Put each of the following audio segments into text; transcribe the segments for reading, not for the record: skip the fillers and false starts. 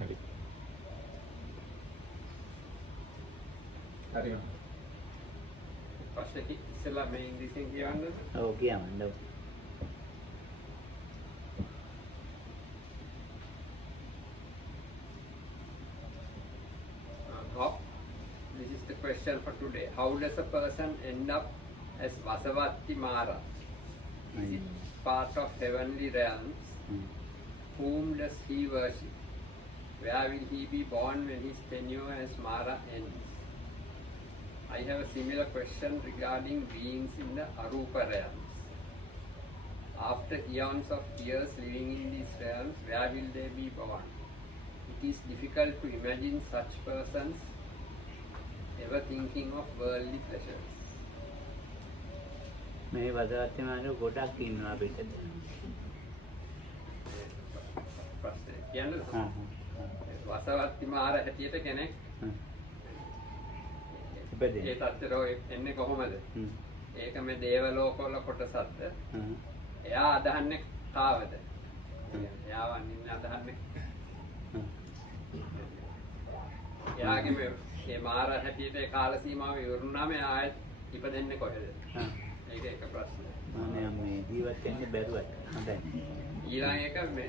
හරි. පස්සේ ඉස්සෙල්ලා මේ ඉංග්‍රීසියෙන් කියවන්නද? ඔව් කියවන්න. This is the question for today. How does a person end up as Vasavatti Mara? Is it part of heavenly realms? Whom does he worship? Where will he be born when his tenure as Mara ends? I have a similar question regarding beings in the Arupa realms. After eons of years living in these realms, where will they be born? It is difficult to imagine such persons ever thinking of worldly pleasures. මේ වදවත්ති මාරු ගොඩක් ඉන්නවා පිටද. ප්‍රශ්නේ කියන්නද? වසවත්ති මාර හැටියට කෙනෙක් ඒ තත්ත්වයට එන්නේ කොහොමද? ඒක මේ දේව ලෝකවල කොටසක්ද? එයා අදහන්නේ කාවද? එයා වන්නේ අදහන්නේ එයාගේ මේ මාර හැටියට ඒ කාල සීමාව ඉවරුනාම ආයෙත් ඉපදෙන්නේ කොහෙද? ඒක එක ප්‍රශ්නයක්. අනේ මේ ජීවත් වෙන්න බැරුවයි. හොඳයි. ඊළඟ එක මේ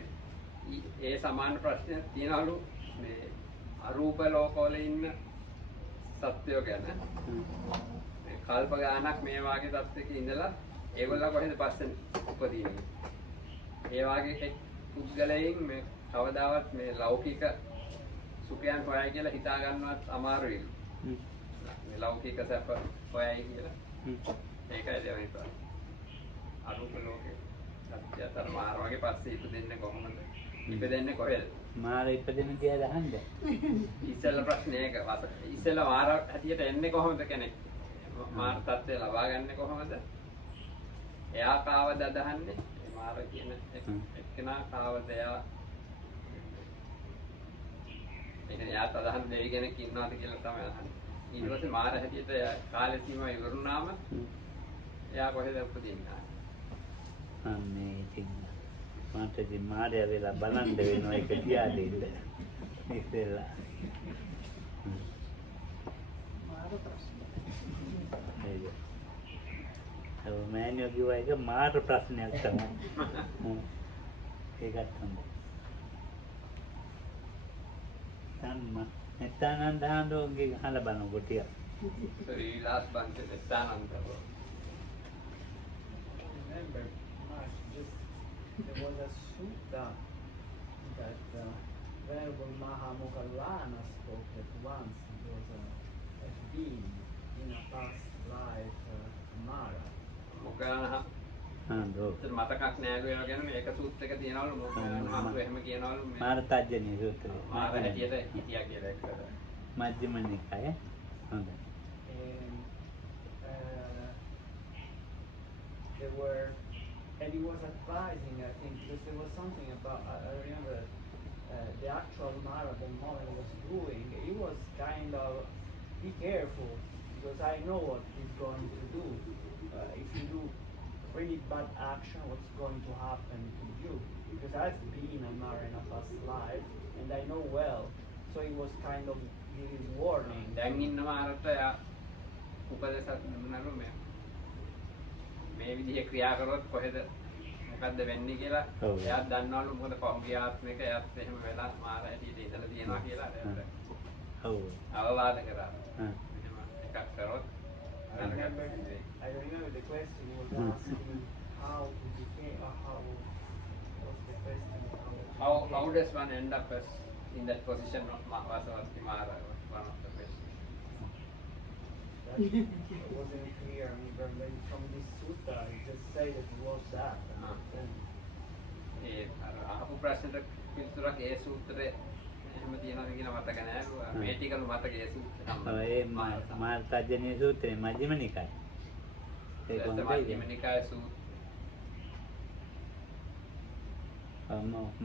ඒ සමාන ප්‍රශ්නයක් තියනලු මේ අරූප ලෝකවල ඉන්න සත්වයෝ ගැන. මේ කල්ප ගානක් මේ වාගේ තත්ත්වයක ඉඳලා ඒගොල්ලෝ කොහෙද පස්සේ උපදින්නේ? ඒ වාගේ එක් පුද්ගලයන් මේ කවදාවත් මේ ලෞකික සුඛයන් හොයයි කියලා හිතා ගන්නවත් අමාරුයි. මේ ලෞකික සැප හොයයි කියලා. ඒකයි දෙවෙනි ප්‍රශ්නේ. අරූප ලෝකේ සත්‍යතර මාර වගේ පස්සේ ඉපදෙන්නේ කොහොමද? ඉපදෙන්නේ කොහෙද? මාර ඉපදෙන දිහා දහන්න. ඉස්සෙල්ලා ප්‍රශ්නේ ඒක. ඉස්සෙල්ලා මාර හැටියට එන්නේ කොහොමද කෙනෙක්? මාර තත්ත්වය ලබා ගන්නේ කොහොමද? එයා කාවද අදහන්නේ? මේ මාර කියන එක්කෙනා කාවද එයා? එන්නේ යාත් අදහන් දෙවි කෙනෙක් ඉන්නවාද කියලා තමයි අහන්නේ. ඊට පස්සේ මාර හැටියට කාලය සීමා ඉවරුනාම එයා කොහෙද උපදින්නේ? අනේ ඉතින් මට ඉතින් මාරය වෙලා බලන්න වෙනවා ඒක තියා දෙන්න. ඉතින්ලා. මාර ප්‍රශ්න. ඒක මෑනියෝ කිව්වා ඒක මාර ප්‍රශ්නයක් තමයි. ඒකත් තමයි. තම්ම එතනන්දාන්දෝගේ අහලා බලනකොට ටික. last bunch of Sananda. Remember, there was a sutta that Venerable Mahamoggallana spoke at once. There was a being in a past life, Mara. Moggallana. මතකක් නෑලු ඒවා ගැන මේක සූත්‍රයක තියෙනවලු මොකක්ද එහෙම කියනවලු මාර තජ්ජනී සූත්‍රය. මාර හැටියට හිටියා කියලා එක්කද. මජ්ක්‍ධිම නිකාය. හොඳයි. They were, and he was advising, I think, because there was something about, I remember the actual Mara the moment was doing, he was kind of, be careful, because I know what he's going to do. If you do really bad action, what's going to happen to you? Because I've been a Mara in a past life, and I know well, so he was kind of giving warning. දැන් ඉන්න මාරට උපදේශයක් දුන්නලු මේ විදිහේ ක්‍රියා කරොත් කොහෙද මොකද්ද වෙන්නේ කියලා එයාත් දන්නවලු මොකද පෞද්ගලික ආත්මික එයාත් එහෙම වෙලා මාර හැටියට ඉඳලා තියෙනවා කියලා ඔව් අවවාද කරා. එහෙම එකක් කරොත් I remember the question he was asking how to decay or how was the question how does one end up as in that position of Vasavatti Mara? One of the questions. It wasn't clear. I mean, but from this sutta, it just said that it was that. ඒ අහපු ප්‍රශ්නෙට පිළිතුරක් ඒ සූත්‍රයේ එහෙම තියෙනවද කියලා මතක නෑලු. මේ ටිකලු මතක ඒ සූත්‍රය. ඒ මාර තජ්ජනී සූත්‍රය මජ්ක්‍ධිම නිකාය. ඒක මජ්ක්‍ධිම නිකාය සූත්‍රය.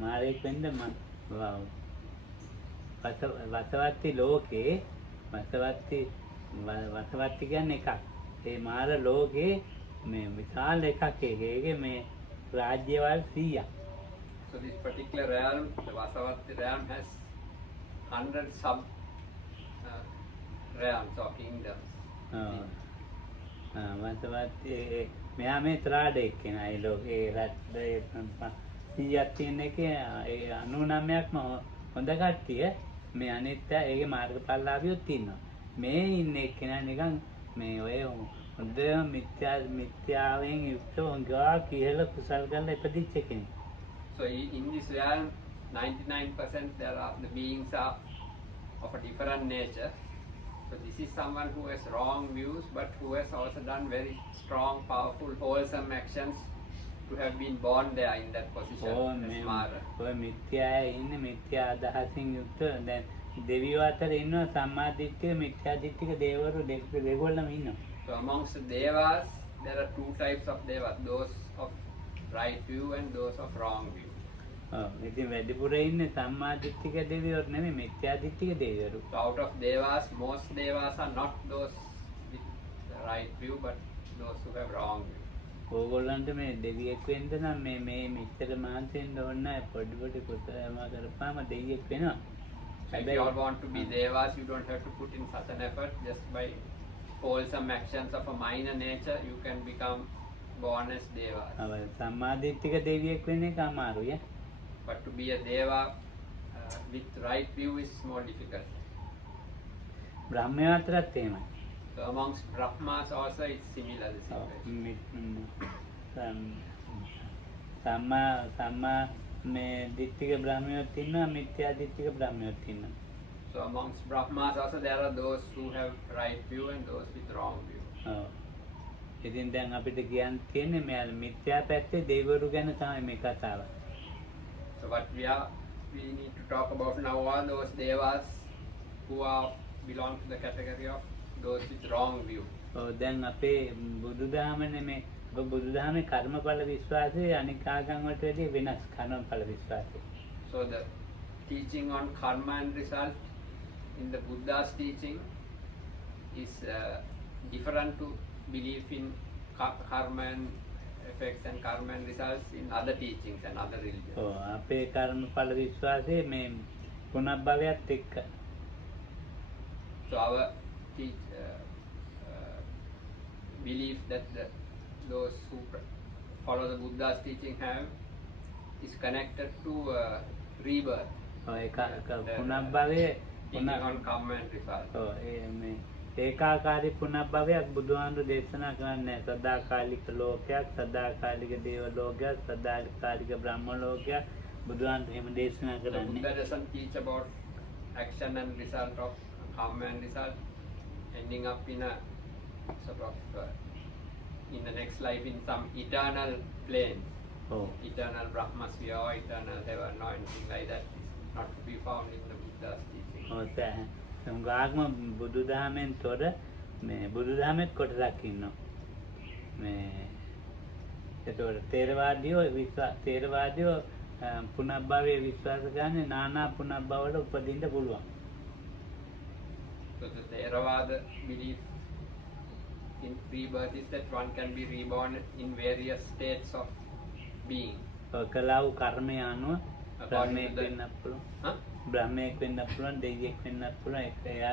මාරෙක් වෙන්න වසවත්ති ලෝකේ වසවත්ති කියන්නේ එකක්. ඒ මාර ලෝකේ මේ විශාල එකක් ඒකේ මේ රාජ්‍යවල් 100ක්. So this particular realm, the Vasavatti realm has 100 sub realms or kingdoms. වසවත්තේ මෙයා මේ ත්‍රාඩෙක් කෙනා ඒ ලෝකේ රටේ 100ක් තියෙන එකේ 99ක්ම හොඳ කට්ටිය මේ අනිත් ඒකේ මාර්ගඵලලාභියොත් ඉන්නවා මේ ඉන්න එක්කෙනා නිකන් මේ ඔය හොඳ මිත්‍යාවෙන් යුක්ත වංගා කියලා කුසල් කරලා ඉපදිච්ච කෙනෙක්. So in this realm 99% there are the beings are of a different nature. So this is someone who has wrong views but who has also done very strong, powerful, wholesome actions to have been born there in that position as maara. ඔය මිත්‍යාය ඉන්නේ මිත්‍යා අදහසින් යුක්ත දැන් දෙවියෝ අතර ඉන්නවා සම්මා දිට්ඨිය මිත්‍යා දිට්ඨික දේවරු දෙගොල්ලම ඉන්නවා. So amongst the devas there are two types of devas, those of right view and those of wrong view. ඉතින් වැඩිපුර ඉන්නේ සම්මා දිට්ඨික දෙවියෝ නෙමෙයි මිත්‍යා දිට්ඨික දෙවියෝ. So out of devas, most devas are not those with the right view but those who have wrong view. ඕගොල්ලන්ට මේ දෙවියෙක් වෙන්න නම් මේ මෙච්චර මාන්තෙන්න ඕන නැහැ පොඩි පොඩි කුසලම කරපාම දෙවියෙක් වෙනවා. So if you all want to be devas, you don't have to put in such an effort. Just by wholesome actions of a minor nature, you can become born as devas. සම්මා දිට්ඨික දෙවියෙක් වෙන්න එක අමාරුයි. But to be a deva with right view is more difficult. බ්‍රහ්මයා අතරත් එහෙමයි. So amongst Brahmas also it's similar the situation. සම්මා මේ දිට්ඨික බ්‍රහ්මයෝත් ඉන්නවා මිත්‍යා දිට්ඨික බ්‍රහ්මයෝත් ඉන්නවා. So amongst Brahmas also there are those who have right view and those with wrong view. ඉතින් දැන් අපිට කියන්න තියෙන්නේ මේ මිත්‍යා පැත්තේ දෙවිවරු ගැන තමයි මේ කතාව. So what we need to talk about now are those devas who belong to the category of those with wrong view. දැන් අපේ බුදුදහමනේ මේ බුදුදහමේ කර්මඵල විශ්වාසය අනික් ආගම් වලට වැඩිය වෙනස් කර්මඵල විශ්වාසය. So the teaching on karma and result in the Buddha's teaching is different to belief in karma and effects and karma and results in other teachings and other religions. අපේ කර්මඵල විශ්වාසය මේ පුනර්භවයත් එක්ක. So our belief that those who follow the Buddha's teaching have is connected to rebirth. පුනර්භවයේ teaching on karma and result. ඒකාකාරී පුනර්භවයක් බුදුහාමුදුරු දේශනා කරන්නේ සදාකාලික ලෝකයක් සදාකාලික දේව ලෝකයක් සදාකාලික බ්‍රහ්ම ලෝකයක් බුදුහාමුදුරු එහෙම දේශනා The කරන්නේ. Buddha doesn't teach about action and result of karma and result ending up in a sort of in the next life in some eternal plane. Eternal Brahma sphere or eternal heaven or anything like that is not to be found in the Buddha's teaching. ගාගම බුදුදහමෙන් තොර මේ බුදුදහමෙත් කොටසක් ඉන්නවා. මේ ඒතකොට තේරවාදීෝ පුනර්භවයේ විශ්වාස කරන්නේ නානා පුනර්භවවල උපදින්න පුළුවන්. So the Theravada belief in rebirth is that one can be reborn in various states of being. කලාව කර්මය අනුව According to the වෙන්න පුළුවන්. බ්‍රහ්මයෙක් වෙන්න පුළුවන් දෙවියෙක් වෙන්නත් පුළුවන් එයා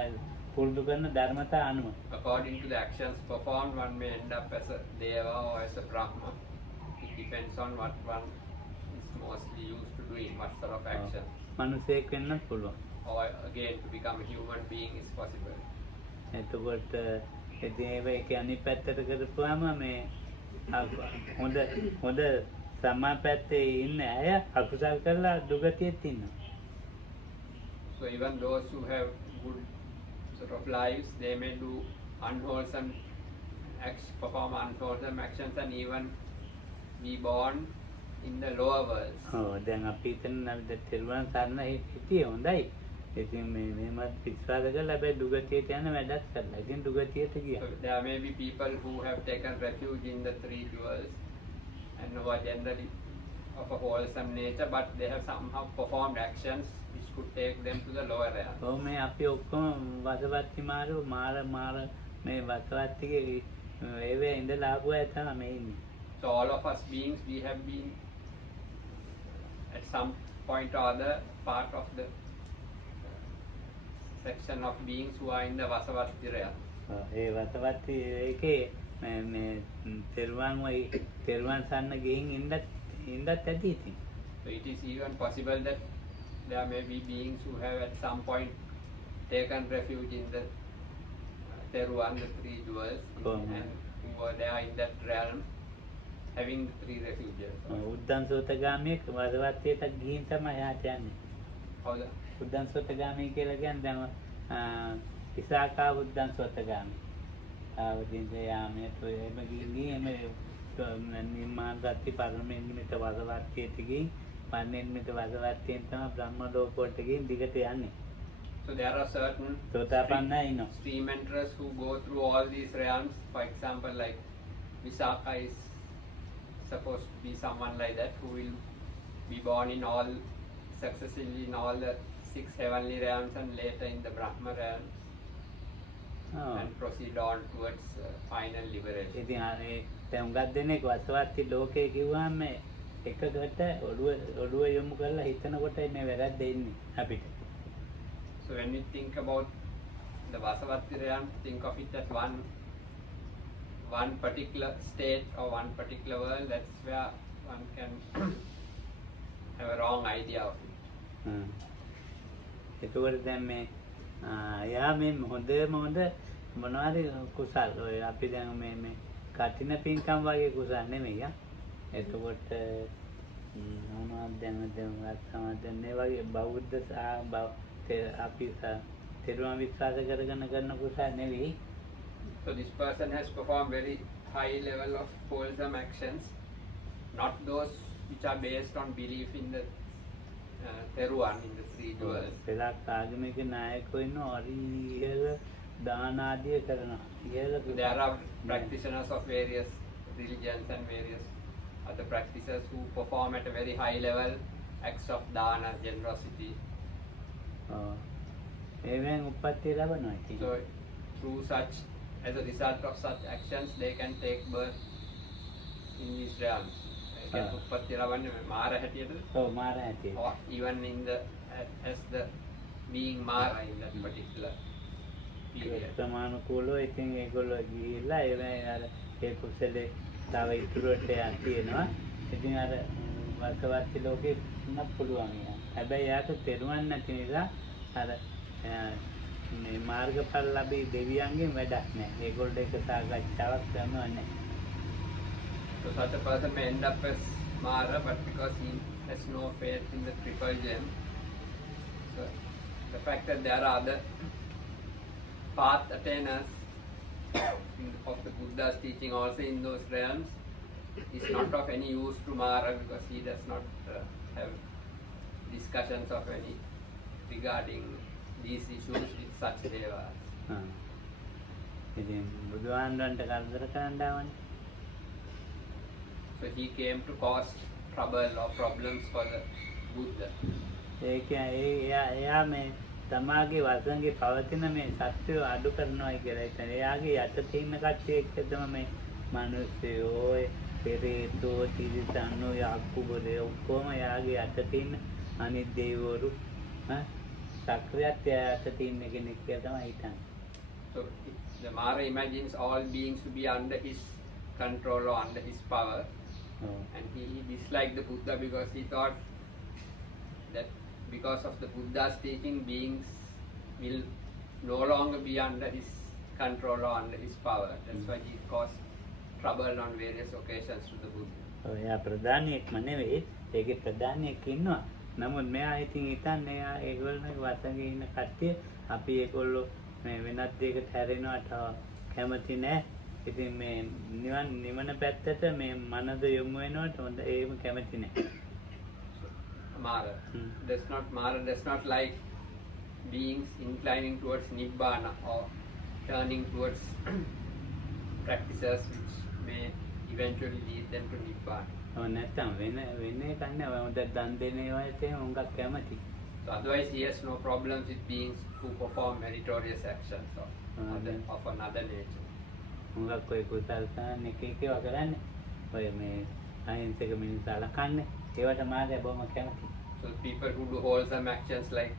පුරුදු කරන ධර්මතා අනුව. According to the actions performed, one may end up as a deva or as a brahma. It depends on what one is mostly used to doing, what sort of action. මනුස්සයෙක් වෙන්නත් පුළුවන්. Or again to become a human being is possible. එතකොට ඉතින් ඒක අනිත් පැත්තට කරපුවාම මේ හොඳ සම්මා පැත්තේ ඉන්න අය අකුසල් කරලා දුගතියෙත් ඉන්නවා. So even those who have good sort of lives, they may do unwholesome acts, perform unwholesome actions and even be born in the lower worlds. දැන් අපි හිතන තෙරුවන් සරණ හිටියේ හොඳයි. ඉතින් මේවත් විශ්වාස කරලා හැබැයි දුගතියට යන වැඩක් කරලා. ඉතින් දුගතියට ගියා. So there may be people who have taken refuge in the three jewels and who are generally of a wholesome nature, but they have somehow performed actions which could take them to the lower realm. මේ අපි ඔක්කොම වසවත්ති මාරු මාර මේ වසවත්තිගේ ඒවේ ඉඳලා ආපු අය තමයි මේ ඉන්නේ. So all of us beings, we have been at some point or other part of the section of beings who are in the Vasavatti realm. ඒ වතවත්ති ඒකේ මේ තෙරුවන් සන්න ගිහින් ඉඳත් ඇති ඉතින්. So it is even possible that there may be beings who have at some point taken refuge in the Teruan, the three jewels, and who were there in that realm having the three refuges. උද්දන් සෝතගාමී වතවත්තියට ගිහින් තමයි යාට යන්නේ. How the උද්දන් සෝතගාමී කියලා කියන්නේ දැන් ඉසාකා උද්දන් සෝතගාමී. ආවදින්ද යාමේ එම ගිහින් නිර්මාණ ගති පරමෙන්මිත වතවත්තියට ගිහින් පරමෙන්මිත වතවත්තියෙන් තමයි බ්‍රහ්ම ලෝකයට ගිහින් දිගට යන්නේ. So there are certain සෝතාපන්නයි ඉන්නවා. stream enterers who go through all these realms. For example, like Visakha is supposed to be someone like that who will be born in all successively in all the 6 heavenly realms and later in the Brahma realms and proceed on towards final liberation. ඉතින් දැන් උගත් දෙනෙක් වතවත්ති ලෝකේ කිව්වම එකකට ඔළුව යොමු කරලා හිතනකොට මේ වැරද්ද එන්නේ අපිට. So when you think about the Vasavatti realm, think of it as one particular state or one particular world. That's where one can have a wrong idea of it. ඒකවල දැන් මේ යා මේ හොඳ මොනවාරි කුසල් ඔය අපි දැන් මේ කටින පින්කම් වගේ කුසල් නෙමෙයි යා. එතකොට මොනවද දැන් සමාදන්නේ වගේ බෞද්ධ අපි තෙරුවන් විශ්වාස කරගෙන කරන කුසල් නෙවෙයි. So this person has performed very high level of wholesome actions, not those which are based on belief in the Teruan, in the three jewels. පෙරක් ආගමික නායකයෝ ඉන්නවා හරියට දාන ආදිය කරනවා. There are practitioners of various religions and various other practices who perform at a very high level acts of dana, generosity. ඒවෙන් උප්පත්තිය ලබනවා ඉතින්. So through such, as a result of such actions, they can take birth in these realms. උප්පත්තිය ලබන්නේ මාර හැටියටද? ඔව් මාර හැටියට. Or even in the as the being Mara in that particular period. ප්‍රමාණිකෝලෝ ඉතින් ඒගොල්ලෝ ගිහිල්ලා ඒ කුසලේ තව ඉතුරුට තියෙනවා. ඉතින් අර වස්තවත්ති ලෝකේ උනත් පුළුවන් යා. හැබැයි යාට තෙරුවන් නැති නිසා අර මේ මාර්ගඵල ලැබී දෙවියන්ගෙන් වැඩක් නැහැ. ඒගොල්ලෝ එක සාකච්ඡාවක් කරනවා නැහැ. So such a person may end up as Mara, but because he has no faith in the triple gem, so the fact that there are other path attainers of the Buddha's teaching also in those realms is not of any use to Mara, because he does not have discussions of any regarding these issues with such devas. ඉතින් බුදුහාමුදුරන්ට කරදර කරන්න ආවනේ. So he came to cause trouble or problems for the Buddha. එයා මේ තමාගේ වසංගේ පවතින මේ සත්‍යය අඩු කරනවායි කියලා හිතන. එයාගේ යටතේ ඉන්න කට්ටිය එක්කම මේ මිනිස්සුયો පෙරේතෝ තිරිසන්නෝ යක්කුබලේ ඔක්කොම එයාගේ යටතේ ඉන්න අනිත් දෙවිවරු සක්‍රියත් යටතේ ඉන්න කෙනෙක් කියලා තමයි හිතන්නේ. So the Mara imagines all beings to be under his control or under his power. And he disliked the Buddha because he thought that because of the Buddha's teaching, beings will no longer be under his control or under his power. That's why he caused trouble on various occasions to the Buddha. එයා ප්‍රධානියෙක්ම නෙවෙයි. ඒකේ ප්‍රධානියෙක් ඉන්නවා. නමුත් මෙයා ඉතින් හිතන්නේ ඒගොල්ලෝ වසඟේ ඉන්න කට්ටිය අපි ඒගොල්ලෝ මේ වෙනත් දෙයකට හැරෙනවට කැමති නැහැ. ඉතින් මේ නිවන පැත්තට මේ මනස යොමු වෙනවට හොඳ ඒම කැමති නැහැ. Mara does not like beings inclining towards Nibbana or turning towards practices which may eventually lead them to Nibbana. නැත්තම් වෙන එකක් නෑ. හොඳ දන් දෙන ඒවාට හොඟක් කැමති. So otherwise he has no problems with beings who perform meritorious actions of another nature. හොඟක් ඔය කුසල් කරන එක කරන්නේ. ඔය මේ අහිංසක මිනිස්සු අලකන්නේ. ඒවට මාගේ බොහොම කැමති. So people who do wholesome actions like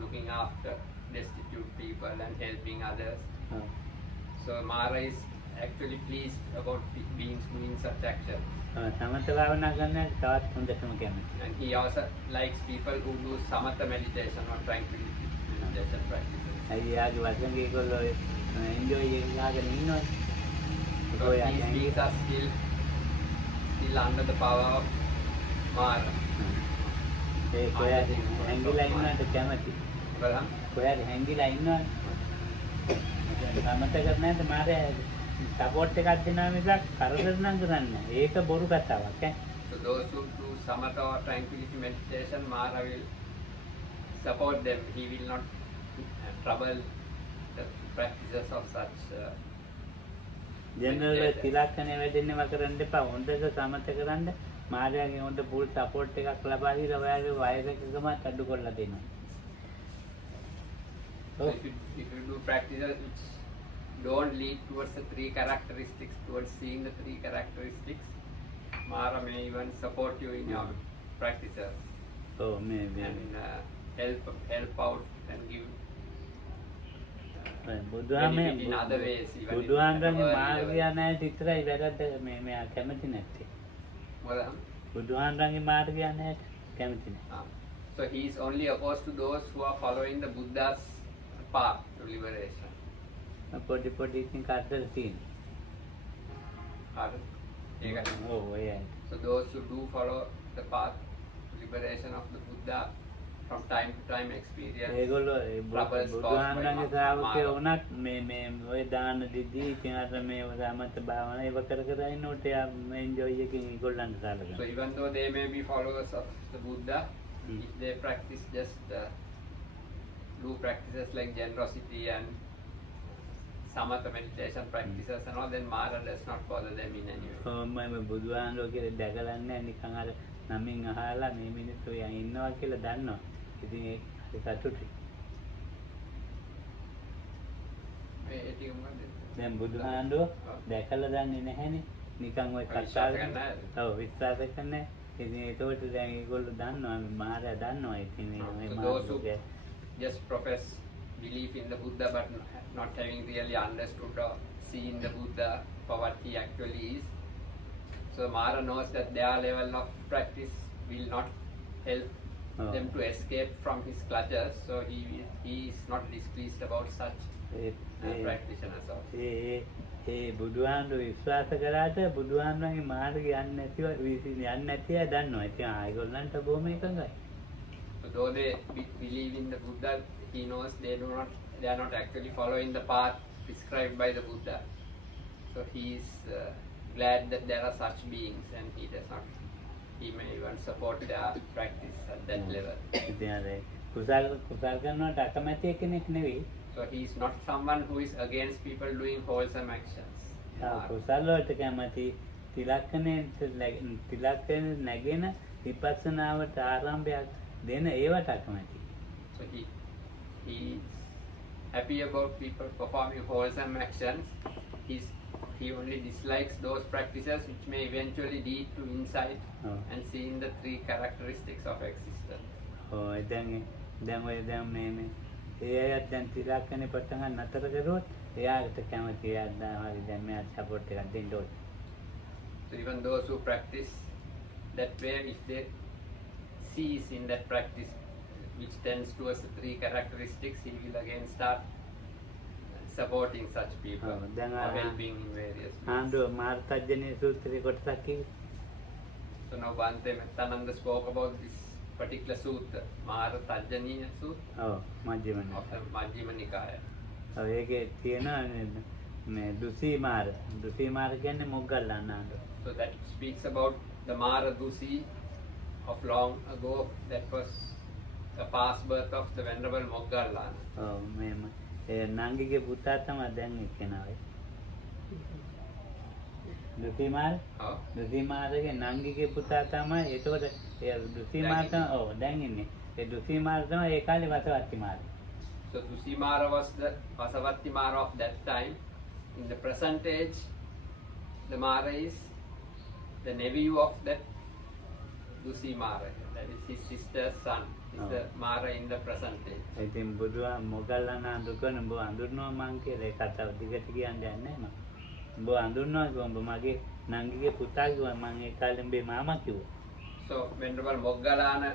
looking after destitute people and helping others. ඔව්. So Mara is actually pleased about beings doing such actions. සමථ භාවනා කරන අය තවත් හොඳටම කැමති. And he also likes people who do samatha meditation or tranquility meditation practices. අයි යාගේ වචනේ ඒගොල්ලෝ එන්ජොයි එක ගාගෙන ඉන්නවනේ. Because these beings are still under the power of Mara. ඒ කොහේ හැංගිලා ඉන්නවට කැමති. Well, කොහේ හැංගිලා ඉන්නවනේ. සමථ කරන්නේ නැත්නම් මාරේ සපෝට් එකක් දෙනවා මිසක් කරදර නම් කරන්නේ නැහැ. ඒක බොරු කතාවක් ඈ. so those who do samatha or tranquility meditation, Mara will support them. He will not trouble the practices of such. General තිලක්ෂණය වැඩෙන්නව කරන්න එපා. හොඳට සමථ කරන්න මායාවේ හොඳ පුල් සපෝට් එකක් ලබා දීලා ඔයාගේ වයස එකකමත් අඩු කරලා දෙනවා. So if you do practices which don't lead towards the three characteristics, towards seeing the three characteristics, Mara may even support you in your practices ඔව් මේ and help out and give බුදුහාමේ benefit in other ways. Even බුදුහාමගේ මාර්ගය නැහැ විතරයි වැරද්ද මෙයා කැමති නැත්තේ. Well, බුදුහාමගේ මාර්ගය නැහැ කැමති නැහැ. so he is only opposed to those who are following the Buddha's path to liberation. පොඩි පොඩි ඉතින් කාටද තියෙන්නේ. ඔව් ඒයි. So those who do follow the path to liberation of the Buddha from time to time experience ඒගොල්ලෝ troubles caused by බුදුහාමගේ ශ්‍රාවකයෝ Mara. වුණත් මේ ඔය දාන දෙදී ඉතින් අර මේ සමථ භාවනා ඒව කර කර ඉන්නකොට එයා එන්ජොයි එකකින් ඒගොල්ලන්ට So සාලකනවා. even though they may be followers of the Buddha, if they practice just do practices like generosity and samatha meditation practices and all, then Mara does not bother them in any way. මම බුදුහාමෝ කියලා දැකලන්නේ නිකන් අර නමින් අහලා මේ මිනිස්සු යන් ඉන්නවා කියලා දන්නවා. ඉතින් ඒක සතුටුයි. දැන් බුදුහාමෝ දැකලා දන්නේ නැහැනේ. නිකන් ওই කතාවේ ඔව් විශ්වාස කරන්නේ. ඉතින් ඒකට දැන් ඒගොල්ලෝ දන්නවා මාරයා දන්නවා. ඉතින් මේ So those who just profess belief in the Buddha but not having really understood or seen the Buddha for what he actually is. So Mara knows that their level of practice will not help them to escape from his clutches. So he is not displeased about such practitioners also. ඒ බුදුහාමෝ විශ්වාස කරාට බුදුහාමගේ මාර්ගය යන්නේ නැතිව යන්නේ නැතිව දන්නවා. ඉතින් ආයගොල්ලන්ට බොහොම එකඟයි. So though they believe in the Buddha, he knows they are not actually following the path prescribed by the Buddha. So he is glad that there are such beings, and he may even support their practice at that level. ඉතින් අර කුසල් කරනවට අකමැති කෙනෙක් නෙවෙයි. So he is not someone who is against people doing wholesome actions. කුසල් වලට කැමති තිලක්ෂණයෙන් නැගෙන විපස්සනාවට ආරම්භයක් දෙන ඒවට අකමැති. So he is happy about people performing wholesome actions. He only dislikes those practices which may eventually lead to insight and seeing the three characteristics of existence. ඔය දැන් මේ ඒ අයත් දැන් තිලක්ෂණේ පටන් ගන්න නතර කරුවොත් එයාට කැමති එයා හරි දැන් මෙයාට සපෝට් එකක් දෙන්න ඕනේ. So even those who practice that way, if they cease in that practice which tends towards the three characteristics, he will again start supporting such people or helping in various ways. ආන්දෝ මාර්තජ්ජනේ සූත්‍රයේ කොටසක් කිව්වේ. So now Bhante Mettananda spoke about this particular sutta, Maara Tajjaniya Sutta ඔව් මජ්ක්‍ධිම of the Majjhima Nikaya. ඔව් ඒකේ තියෙනවා මේ දුසී මාර කියන්නේ මොග්ගල්ලාන ආන්දෝ. So that speaks about the Mara Dusi of long ago, that was the past birth of the Venerable Moggallana. ඔව් මේම ඒ නංගිගේ පුතා තමයි දැන් එක්කෙනාවේ. දුසී මාරගේ නංගිගේ පුතා තමයි. ඒතකොට ඒ දුසී මාර තමයි ඔව් දැන් ඉන්නේ. ඒ දුසී මාර තමයි ඒ කාලේ වසවත්ති මාර. So Dusi Mara was the Vasavatti Mara of that time. In the present age, the Mara is the nephew of that Dusi Mara. That is his sister's son, It's the Mara in the present day. ඉතින් බුදුහා මොග්ගල්ලාන අඳුරන උඹ අඳුරනවා මං කියලා ඒ කතාව දිගට කියන්න යන්නේ මම. උඹ අඳුරනවා කිව්වා උඹ මගේ නංගිගේ පුතා කිව්වා මං ඒ කාලේ උඹේ මාමා කිව්වා. So Venerable Moggallana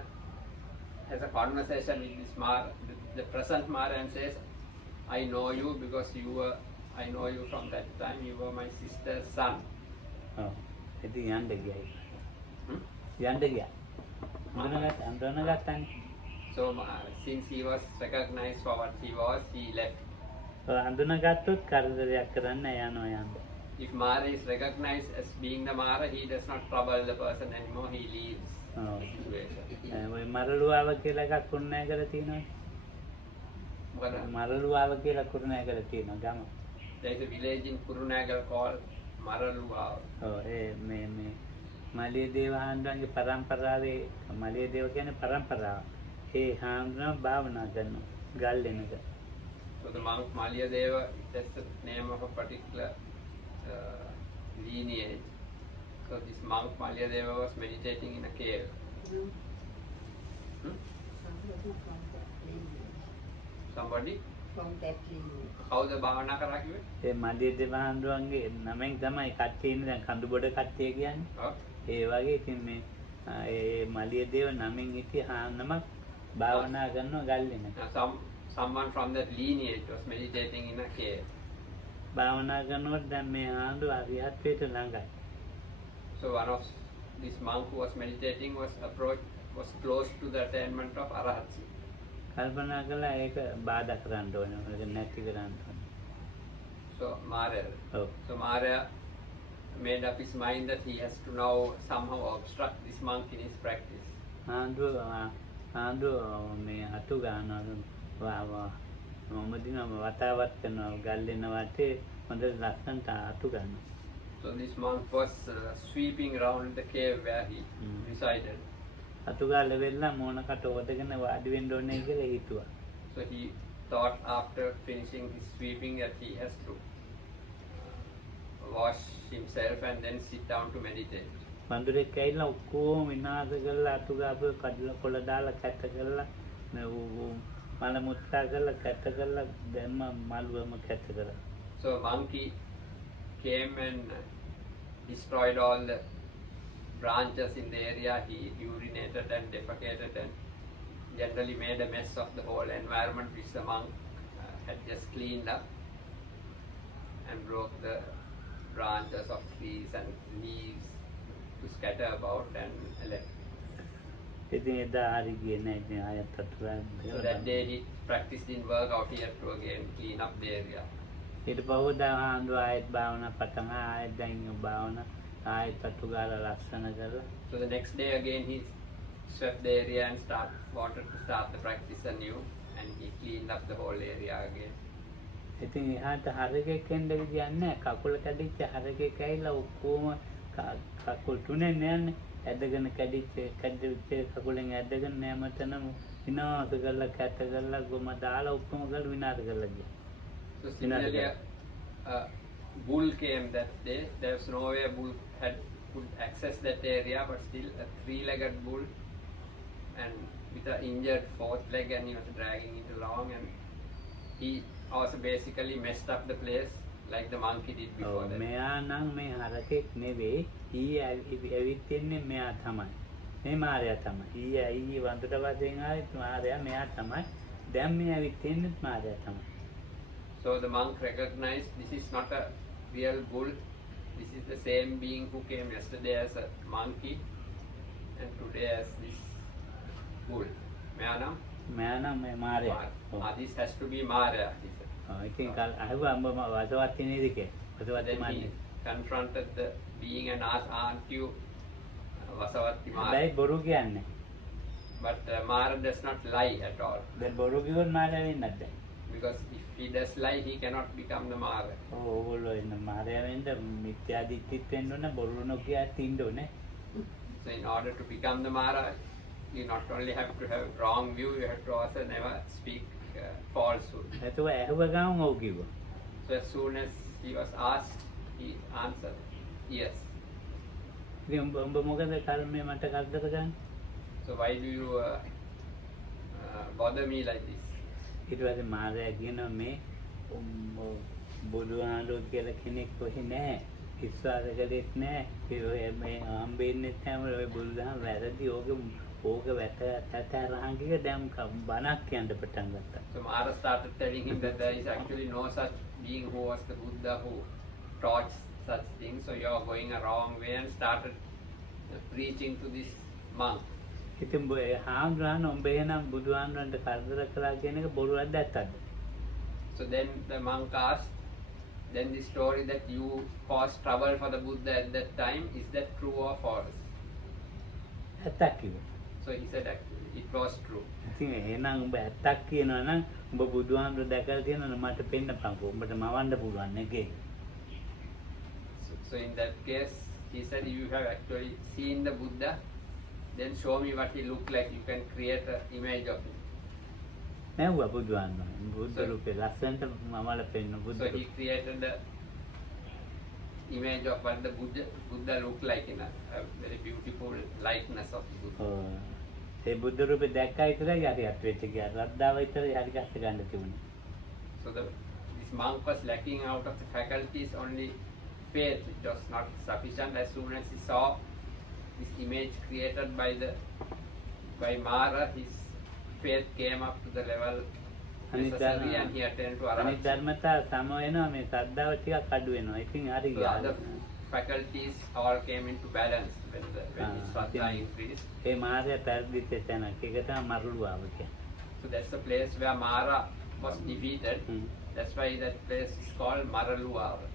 has a conversation with this Mara, the present Mara, and says, I know you because I know you from that time, you were my sister's son. ඔව්. ඉතින් යන්න ගියයි. Hmm? යන්න ගියා. අඳුරනගත්තානේ. So since he was recognized for what he was, he left. අඳුනගත්තොත් කරදරයක් කරන්න යනවා යන්න. If Mara is recognized as being the Mara, he does not trouble the person anymore, he leaves Oh. the situation. ඔය මරළුවාව කියලා එකක් කුරුණෑගල තියෙනවා. But, මරළුවාව කියලා කුරුණෑගල තියෙනවා ගම. there is a village in Kurunagal called Maraluwa. ඔව් ඒ මේ මලිය දේව හාමුදුරන්ගේ පරම්පරාවේ මලිය දේව කියන්නේ පරම්පරාව. ඒ හාමුදුරන් භාවනා කරනවා ගල් වෙනක. So the monk Malyadeva, that's the name of a particular lineage. So this monk Malyadeva was meditating in a cave. Hmm? Somebody? From that lineage. How the Bhavana Karakiwe? ඒ මලිය දේව හාමුදුරන්ගේ නමෙන් තමයි කට්ටිය ඉන්නේ දැන් කඳුබොඩ කට්ටිය කියන්නේ. Oh. ඒ වගේ ඉතින් මේ ඒ මලිය දේව නමෙන් හිටිය හාමුදුරනම භාවනා කරනවා ගල් වෙනක. Now someone from that lineage was meditating in a cave. භාවනා කරනකොට දැන් මේ හාමුදුර අරිහත්ත්වයට ළඟයි. So one of this monk who was meditating was close to the attainment of Arahatsi. කල්පනා කළා ඒක බාධා කරන්න ඕනේ. ඒක නැති කරන්න ඕනේ. So Mara. ඔව්. So Mara made up his mind that he has to now somehow obstruct this monk in his practice. හාමුදුර මේ අතු ගන්නවා මොමදිනම වතාවත් කරනවා ගල් වෙන වටේ හොඳ ලස්සනට අතු ගන්නවා. So this monk was sweeping around the cave where he resided. අතු ගාල වෙලා මොනකට වදගෙන වාඩි වෙන්න ඕනේ කියලා හිතුවා. So he thought after finishing his sweeping that he has to wash himself and then sit down to meditate. වඳුරෙක් ඇවිල්ලා ඔක්කොම විනාශ කරලා අතු ගාපු කඩලා කොළ දාලා කැට කරලා මල මුත්‍රා කරලා කැට කරලා දැම්ම මලුවම කැට කරා. So a monkey came and destroyed all the branches in the area. He urinated and defecated and generally made a mess of the whole environment which the monk had just cleaned up, and broke the branches of trees and leaves to scatter about and left. ඉතින් එදා හරි ගියේ නැහැ. ඉතින් ආයෙත් අතුරා. So that day his practice didn't work out. He had to again clean up the area. ඊට පහුවදා හාමුදුරුවෝ ආයෙත් භාවනා පටන් ආයෙත් දැන් භාවනා ආයෙත් අතු ගාලා ලස්සන කරලා. So the next day again he swept the area and wanted to start the practice anew, and he cleaned up the whole area again. ඉතින් එහාට හරකෙක් එන්න විදියක් නැහැ. කකුල කැඩිච්ච හරකෙක් ඇවිල්ලා ඔක්කොම කකුල් තුනේ නෑනේ. ඇදගෙන කැඩිච්ච කකුලෙන් ඇදගෙන නෑමතනම විනාශ කරලා කැට කරලා ගොම දාලා ඔක්කොම කරලා විනාශ කරලා ගියා. So similarly, a bull came that day. There was no way a bull could access that area, but still a three-legged bull, and with an injured fourth leg, and he was dragging it along, and he also basically messed up the place like the monkey did before that. මෙයා නම් මේ හරකෙක් නෙවෙයි. ඊ ඇවිත් ඉන්නේ මෙයා තමයි. මේ මාරයා තමයි. ඊ වන්දට වශයෙන් ආවේ මාරයා මෙයා තමයි. දැන් මේ ඇවිත් ඉන්නේ මාරයා තමයි. So the monk recognized this is not a real bull. This is the same being who came yesterday as a monkey and today as this bull. මෙයා නම් මේ මාරයා. This has to be Mara, he said. ඉතින් අහුවා අම්බ වසවත් නේද කියලා. වසවත් Then he මාන්නේ. confronted the being and asked, aren't you Vasavatti Mara? දැයි බොරු කියන්නේ. But Mara does not lie at all. දැන් බොරු කිව්වොත් මාරයා වෙන්නේ නැද්ද? Because if he does lie, he cannot become the Mara. ඕගොල්ලෝ ඉන්න මාරයා වෙන්න මිත්‍යා දිට්ඨිත් වෙන්න ඕන බොරු නොකිය තින්න ඕනේ. So in order to become the Mara, you not only have to have wrong view, you have to also never speak falsehood. එතකොට ඇහුව ගමන් ඔව් කිව්වා. So as soon as he was asked, he answered yes. ඉතින් උඹ මොකද කර්මය මට කරදර ගන්න? So why do you bother me like this. ඊට පස්සේ මාරයා කියනවා මේ බුදුහාමුදුරුවෝ කියලා කෙනෙක් කොහෙ නැහැ. විශ්වාස කළෙත් නැහැ. ඒ ඔය මේ හම්බෙන්නෙත් නැහැ. ඔය බුදුදහම වැරදි. ඕක වැටරහන් කිය දැන් බණක් කියන්න පටන් ගත්තා. So Mara started telling him that there is actually no such being who was the Buddha who taught such things. So you are going a wrong way, and started preaching to this monk. ඉතින් හාමුදුරුවෝ උඹ එහෙනම් බුදුහාමුදුරන්ට කරදර කළා කියන එක බොරුවක්ද ඇත්තද? So then the monk asked, then the story that you caused trouble for the Buddha at that time, is that true or false? ඇත්තක් කිව්වා. So he said actually it was true. ඉතින් එහෙනම් උඹ ඇත්තක් කියනවා නම් උඹ බුදුහාමුදුරුවෝ දැකලා තියෙනවනේ මට පෙන්නපන්කෝ. උඹට මවන්න පුළුවන් නේ. So in that case, he said, you have actually seen the Buddha, then show me what he looked like. You can create an image of him. නැව්වා බුදුහාමුදුරුවෝ. බුද්ධ රූපේ ලස්සනට මමල පෙන්න බුද්ධ. So he created the image of what the Buddha looked like in a very beautiful likeness of the Buddha. ඒ බුද්ධ රූපේ දැක්කා විතරයි හරියට වෙච්ච ගියා. රද්දාව විතරයි හරි ගස්ස ගන්න තිබුණේ. So this monk was lacking out of the faculties, only faith, which was not sufficient. As soon as he saw this image created by Mara, his faith came up to the level necessary, and he attained to අනිත් Arahant. ධර්මතා සම වෙනවා මේ ශ්‍රද්ධාව ටිකක් අඩු වෙනවා. ඉතින් හරි So ගියා. other faculties all came into balance when his Shraddha increased. ඒ මාර්ගය පරිදිත තැනක. ඒක තමයි මරළුවාව කියන්නේ. So that's the place where Mara was defeated. That's why that place is called Maraluava,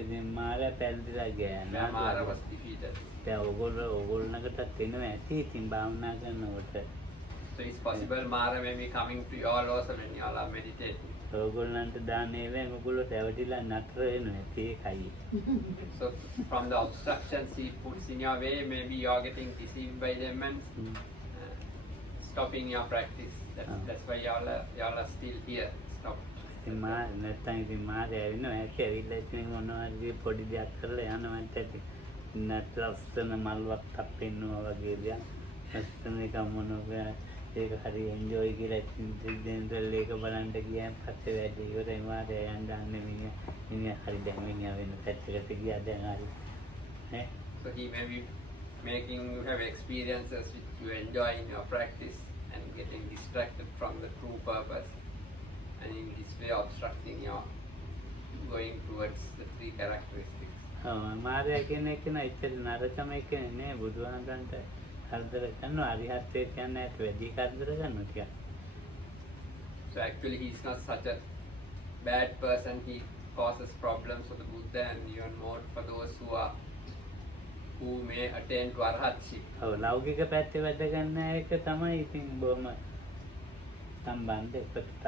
ඉතින් මාර්ගය පරිදිලා ගියා. where Mara was defeated. දැන් ඕගොල්ලන්ටත් එනවා ඇති. ඉතින් භාවනා කරනකොට So it's possible Mara may be coming to you all also when you all are meditating. ඕගොල්ලන්ට දාන්නේ වෙන ඕගොල්ලෝ තැවටිලා නතර වෙනවා. ඒකයි. So from the obstructions he puts in your way, maybe you are getting deceived by them and stopping your practice. That's why you all are still here. Stop. ඉතින් නැත්තම් ඉතින් මාර්ගය වෙනවා. ඇවිල්ලා ඉතින් මොනවා හරි පොඩි දෙයක් කරලා යනවත් ඇති. නැත්නම් මල්වක් තප්පෙන්නවා වගේ දෙයක්. නැත්නම් එක මොනවා ඒක හරි එන්ජොයි කියලා ඉතින් ඒක බලන්න ගියාන් පස්සේ වැඩි ඉවරයි මාර්ගය යන්න ගන්න මිනිහ හරි දැන් මිනිහා වෙන පැත්තකට ගියා දැන් හරි නේ. So he may be making you have experiences which you enjoy in your practice and getting distracted from the true purpose, and in this way obstructing your going towards the three characteristics. මාර්ගය කියන එක නේ ඉතින් නරකම එක නේ බුදුහාමුදුරන්ට කරදර කරනවා අරිහත්ත්වයට යන්න ඇත වැඩි කරදර කරනවා ටිකක්. So actually he is not such a bad person. He causes problems for the Buddha and even more for those who may attain to Arhatship. ඔව් ලෞකික පැත්තේ වැඩ ගන්න එක තමයි ඉතින් බොහොම සම්බන්ධ එකකට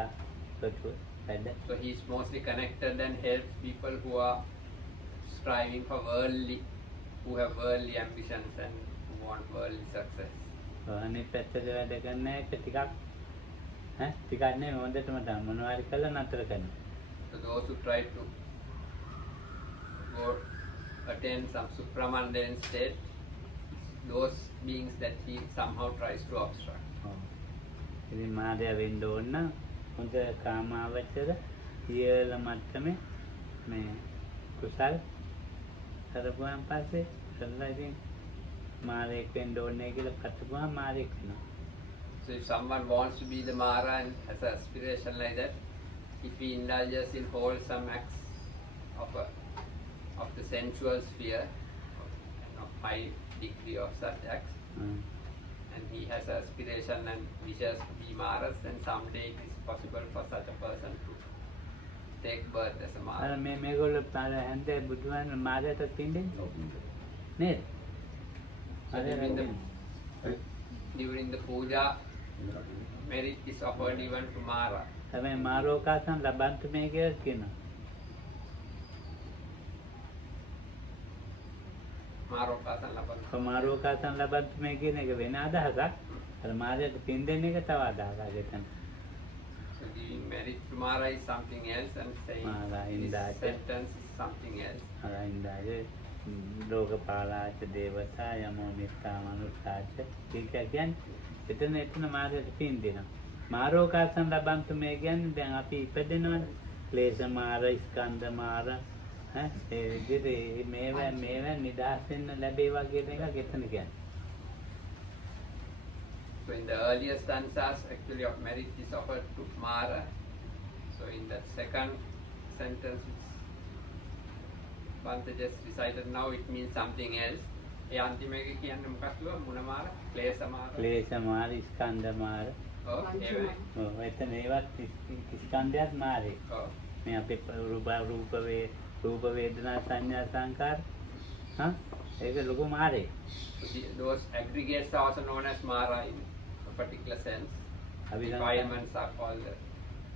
වැඩ. So he is mostly connected and helps people who are striving for who have worldly ambitions and who want worldly success. අනිත් පැත්තේ වැඩ ගන්න එක ටිකක් ටිකක් නේ හොඳටම තමයි මොනවා හරි කළා නතර කරනවා. So those who try to go attain some supramundane state, those beings that he somehow tries to obstruct. ඉතින් මාර්ගය වෙන්න ඕන නම් හොඳ කාමාවචර ඉහළ මට්ටමේ මේ කුසල් කරපුවාන් පස්සේ සල්ලා ඉතින් මාර්ගයක් වෙන්න ඕනේ කියලා කටපුවාම මාර්ගයක් වෙනවා. So if someone wants to be the Mara and has an aspiration like that, if he indulges in wholesome acts of the sensual sphere, of high degree of such acts, and he has an aspiration and wishes to be Maras, then someday it is possible for such a person to take birth as a Mara. අර මේගොල්ලෝ පාර හන්දේ බුදුන් මාර්ගයට පින්දෙන්නේ නේද? During the puja, merit is offered even to Mara. තමයි මාරෝකාසන් ලබන්ත මේ කියලා කියනවා. Marokasan laban. මාරෝකාසන් ලබන්ත මේ කියන එක වෙන අදහසක්. අර මාර්ගයට පින්දෙන එක තව අදහසක් එතන. So giving merit to Mara is something else, and saying Mara in this that sentence is something else. අරින්දාගේ ලෝකපාලාච දේවතා යමෝ මිත්තා මනුස්සාච ඒක කියන්නේ එතන මාර්ගයට පින් දෙනවා. මාරෝකාසන ලබන්තු මේ කියන්නේ දැන් අපි ඉපදෙනවනේ. ක්ලේශ මාර, ස්කන්ධ මාර ඒ විදිහට මේවා නිදහස් වෙන්න ලැබේවා කියන එක එතන කියන්නේ. So in the earlier stanzas, actually of merit is offered to Mara. So in that second sentence, which Bhante just recited now, it means something else. ඒ අන්තිමේක කියන්නේ මොකක්ද? මුණ මාර, ක්ලේශ මාර. ක්ලේශ මාර, ස්කන්ධ මාර. ඔව් ඒවයි. ඔව් එතන ඒවත් ස්කන්ධයත් මාරේ. ඔව්. මේ අපේ රූප වේදනා සංඥා සංකාර ඒක ලොකු මාරේ. Those aggregates are also known as Mara in a particular sense. Defilements are called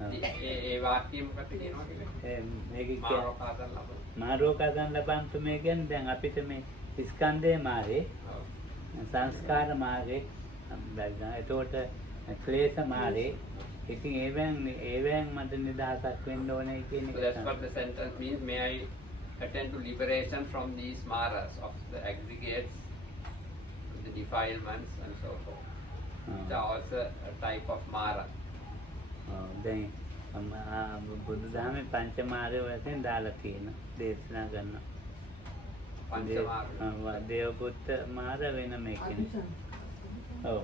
ඒ වාක්‍ය මොකක්ද කියනවා කියන්නේ? මේක මාරෝකාසන ලබන. මාරෝකාසන ලබන්තු මේ කියන්නේ දැන් අපිට මේ ස්කන්ධේ මාරේ, සංස්කාර මාරේ, එතකොට ක්ලේශ මාරේ. ඉතින් ඒවෙන් මට නිදහසක් වෙන්න ඕනේ කියන එක. So that's what the sentence means. May I attain to liberation from these maras of the aggregates, the defilements and so forth. It's also a type of mara. දැන් බුදු දහමේ පංච මාරය වශයෙන් දාලා තියෙනවා. දේශනා කරනවා. පංච මාර. දේවපුත්ත මාර වෙන මේකනේ. ඔව්.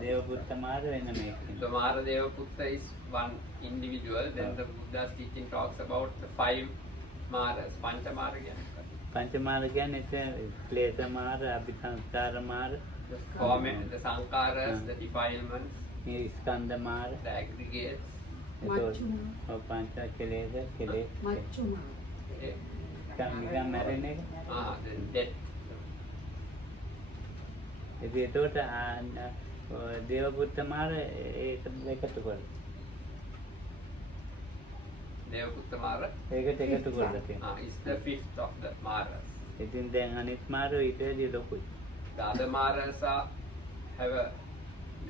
Devaputta Mara වෙන මේකනේ. So Mara Devaputta is one individual. Then the Buddha's teaching talks about the 5 maras. Pancha Mara කියන්නේ. පංච මාර කියන්නේ ක්ලේශ මාර, අභිසංස්කාර මාර, the sankaras, the defilements, මේ ස්කන්ධ මාර, the aggregates, පංච කෙලෙස් මච්චු මාර. නිකන් මැරෙන එක. the death. එතකොට දේවපුත්ත මාර ඒකට එකතු කරලා. Devaputta Mara ඒකට එකතු කරලා තියෙනවා. is the 5th of the maras. ඉතින් දැන් අනිත් මාර ඊට වැඩි ලොකුයි. The other maras have a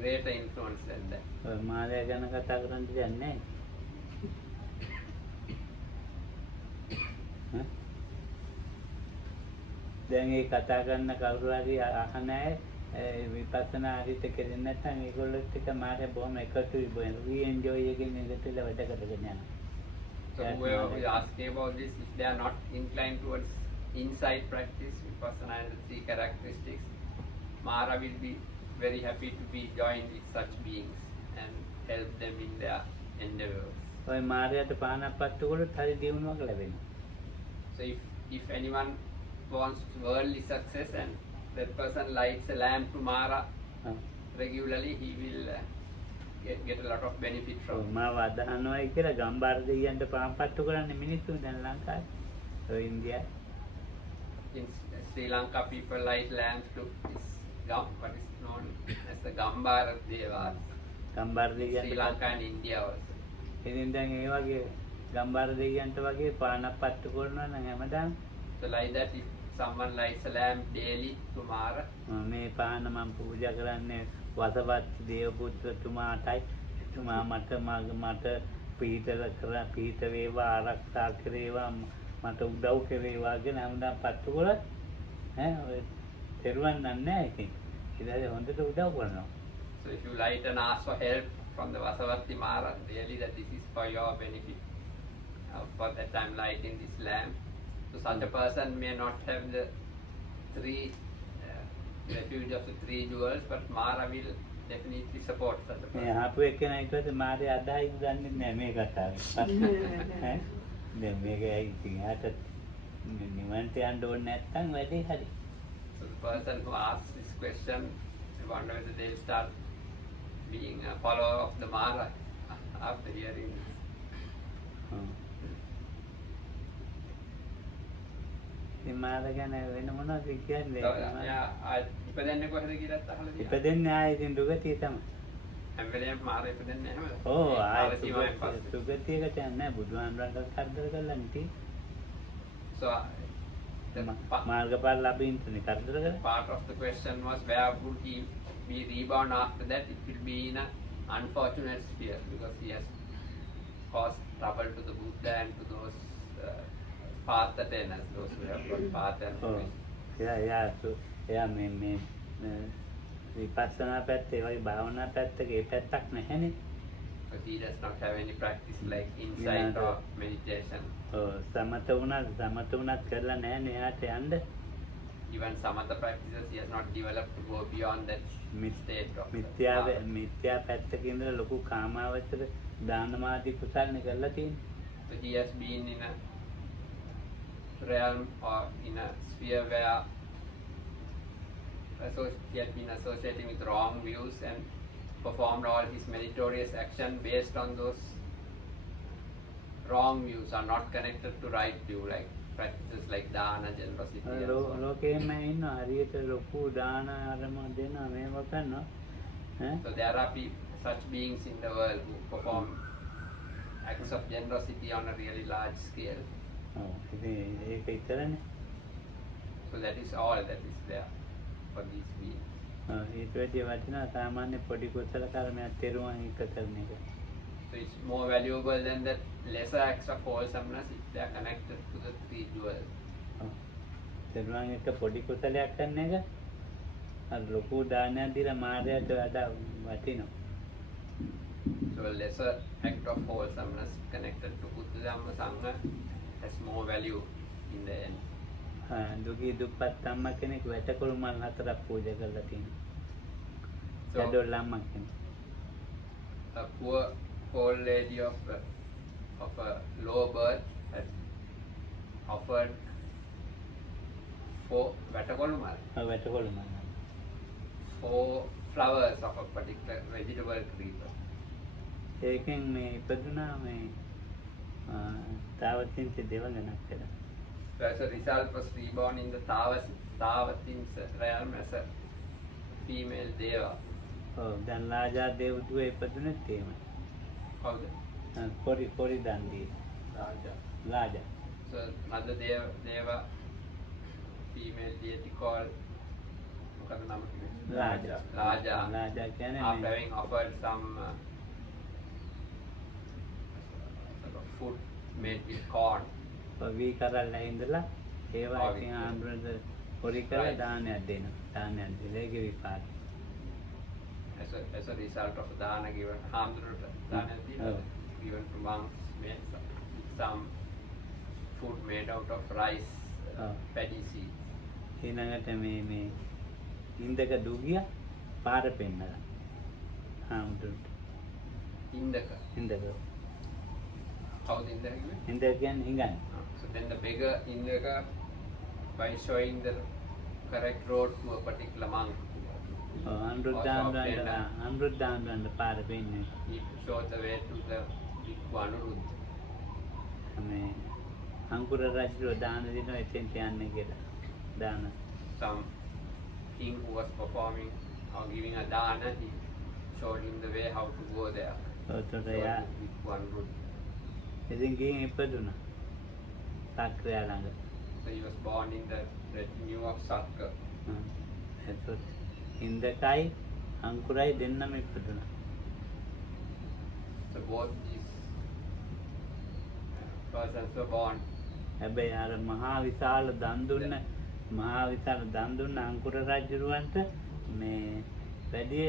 greater influence than that. ඔය මාරය ගැන කතා කරන්න දෙයක් නැහැ. දැන් මේ කතා කරන කවුරු හරි අහන අය විපස්සනා හරියට කෙරෙන්නේ නැත්නම් ඒගොල්ලොත් එක මාරය බොහොම එකතුයි බොන. We enjoy එකකින් එකට වැඩ කරගෙන යනවා. So whoever is asking about this, if they are not inclined towards insight practice, vipassana and the 3 characteristics, Mara will be very happy to be joined with such beings and help them in their endeavors. ඔය මාරයට පානක් පත්තු කළොත් හරි දියුණුවක් ලැබෙනවා. So if anyone wants worldly success and that person lights a lamp to Mara regularly, he will get a lot of benefit from it. මාව අදහනවායි කියලා ගම්බාර දෙයියන්ට පාන් පත්තු කරන්නේ මිනිස්සු දැන් ලංකාවේ. ඔය ඉන්දියාවේ. In Sri Lanka, people light lamps to this what is known as the Gambara Devas. ගම්බාර Sri දෙයියන්ට Lanka and India also. ඉතින් දැන් ඒ වගේ ගම්බාර දෙයියන්ට වගේ පානක් පත්තු කරනවා නම් හැමදාම So like that, if someone lights a lamp daily to Mara, මේ පාන මම පූජා කරන්නේ වසවත් දේවපුත්‍රතුමාටයි. එතුමා මට පිහිට වේවා, ආරක්ෂා කරේවා, මට උදව් කරේවා කියන හැමදාම පත්තු කරත් ඔය තෙරුවන් නන්නේ ඉතින්. ඊට හොඳට උදව් කරනවා. so if you light and ask for help from the Vasavatti Mara, really that this is for your benefit. For that I'm lighting this lamp. So such a person may not have the 3 refuge of the 3 jewels, but Mara will definitely support such a මේ person. ආපු එක්කෙනා හිතුවද මාරේ අදායි දන්නේ නැහැ මේ කතාව. දැන් මේක ඉතින් ආට නිවන්ට යන්න ඕනේ නැත්නම් වැඩේ හරි. So the person who asks this question, I wonder whether they'll start being a follower of the Mara after hearing this. ඉතින් මාර ගැන වෙන මොනවද කියන්නේ? ඉපදෙන්නේ කොහෙද කියලාත් අහලා තියෙනවා. ඉපදෙන්නේ ආයේ ඉතින් දුගතිය තමයි. හැම වෙලේම මාර ඉපදෙන්නේ නැහැමද? ඕ ආයේ සීමාවෙන් පස්සේ. දුගතියකට යන්නේ නැහැ. බුදුහාමුදුරන්ට කරදර කරලා නෙටි. So the මාර්ගඵල ලැබීමනේ කරදර කරලා. part of the question was where would he be reborn after that? It will be in an unfortunate sphere because he has caused trouble to the Buddha and to those path attainers, those who have got path and එයා මේ විපස්සනා පැත්තේ වගේ භාවනා පැත්තක ඒ පැත්තක් නැහැනේ. But he does not have any practice like insight Yeah. or meditation. සමත වුණත් කරලා නැහැ එයාට යන්න. Even some other practices he has not developed to go beyond that state of මිත්‍යා පැත්තක ඉඳලා ලොකු කාමාවචර දානමාදී කුසල්නේ කරලා තියෙන්නේ. So he has been in a realm or in a sphere where he had been associating with wrong views and performed all his meritorious action based on those wrong views, are not connected to right view, like practices like dana, generosity and so on. ලෝකේම ඉන්න හරියට ලොකු දාන ආරම දෙනවා මේව කරනවා. So there are such beings in the world who perform acts of generosity on a really large scale. ඉතින් ඒක විතරනේ. So that is all that is there for these beings. ඊට වැඩිය වටිනා සාමාන්‍ය පොඩි කුසල කර්මයක් තෙරුවන් එක කරන එක. So it's more valuable than that lesser acts of wholesomeness if they are connected to the three jewels. තෙරුවන් එක පොඩි කුසලයක් කරන එක අර ලොකු දානයක් දීලා මාර්ගයට වඩා වටිනවා. So a lesser act of wholesomeness connected to Buddha Dhamma Sangha has more value in the end. දුගී දුප්පත් අම්මා කෙනෙක් වැටකොළු මල් 4ක් පූජා කරලා තියෙනවා. So ඇඩෝල් අම්මා කෙනෙක්. a poor old lady of a low birth had offered 4 වැටකොළු මල්, වැටකොළු මල්. 4 flowers of a particular vegetable creeper. ඒකෙන් මේ ඉපදුනා මේ තාවතින්ති දෙවඟනක් කරා. So as a result was reborn in the Tavatimsa realm as a female deva. දැන් රාජා දේවදුවේ ඉපදුනෙත් එහෙමයි. How's it? පොරි දන් දී. රාජා. So another deva female deity called මොකද නම කිව්වේ? රාජා. රාජා කියන්නේ after having offered some sort of food made with corn. වී කරල්ලා ඉඳලා ඒවා ඉතින් ආන්දරද පොරි කරලා දානයක් දෙනවා. දානයක් දීලා ඒකේ විපාක. As a result of dana given, dana given to monks, made some food made out of rice, paddy seeds. ඊළඟට මේ ඉන්දක දුගිය පාර පෙන්නලා. හාමුදුරුවෝ. Indaka. Indaka. How's Indaka given? Indaka කියන්නේ හිඟන්නේ. So then the beggar Indaka, by showing the correct road to a particular monk, අනුරුද්ධාන්දරන්ට පාර පෙන්නේ. he showed the way to the Bhikkhu Anuruddha. මේ අංකුර රජුව දාන දෙනවා එතෙන්ට යන්න කියලා. දාන. Some king who was performing or giving a dana, he showed him the way how to go there. ඔතන Showed යා Bhikkhu Anuruddha. ඉතින් ගිහින් ඉපදුනා. සක්‍රියා ළඟ. So he was born in the retinue of Sakka. එතකොට ඉන්දකයි අංකුරයි දෙන්නම ඉපදුනා. So both these persons were born. හැබැයි අර මහා විශාල දන් දුන්න අංකුර රජුරවන්ට මේ වැඩි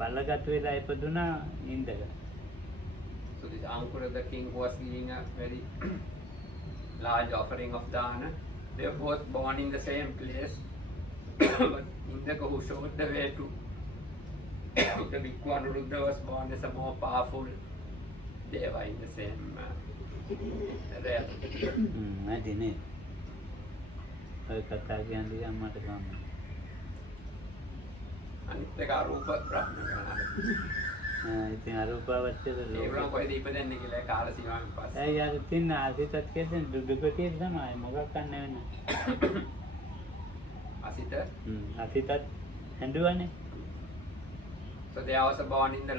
බලගත් වෙලා ඉපදුනා Indaka. So this Ankura, the king who was giving a very large offering of dana, they were both born in the same place. But Indaka, who showed the way to the Bhikkhu Anuruddha, was born as a more powerful deva in the same realm. නැතිනේ. ඔය කතා කියන්නේ අම්මට ගන්න. අනිත් එක අරූප බ්‍රහ්ම ගණන. ඉතින් අරූපාවචර ඒගොල්ලෝ කොහෙද ඉපදෙන්නේ කියලා කාල සීමාවෙන් පස්සේ. ඒ යාර තින්න ආසිතත් කියන්නේ දුගතිය තමයි මොකක් ගන්න වෙන්නේ. අසිත. ආසිතත් හැඬුවනේ. So they are also born in the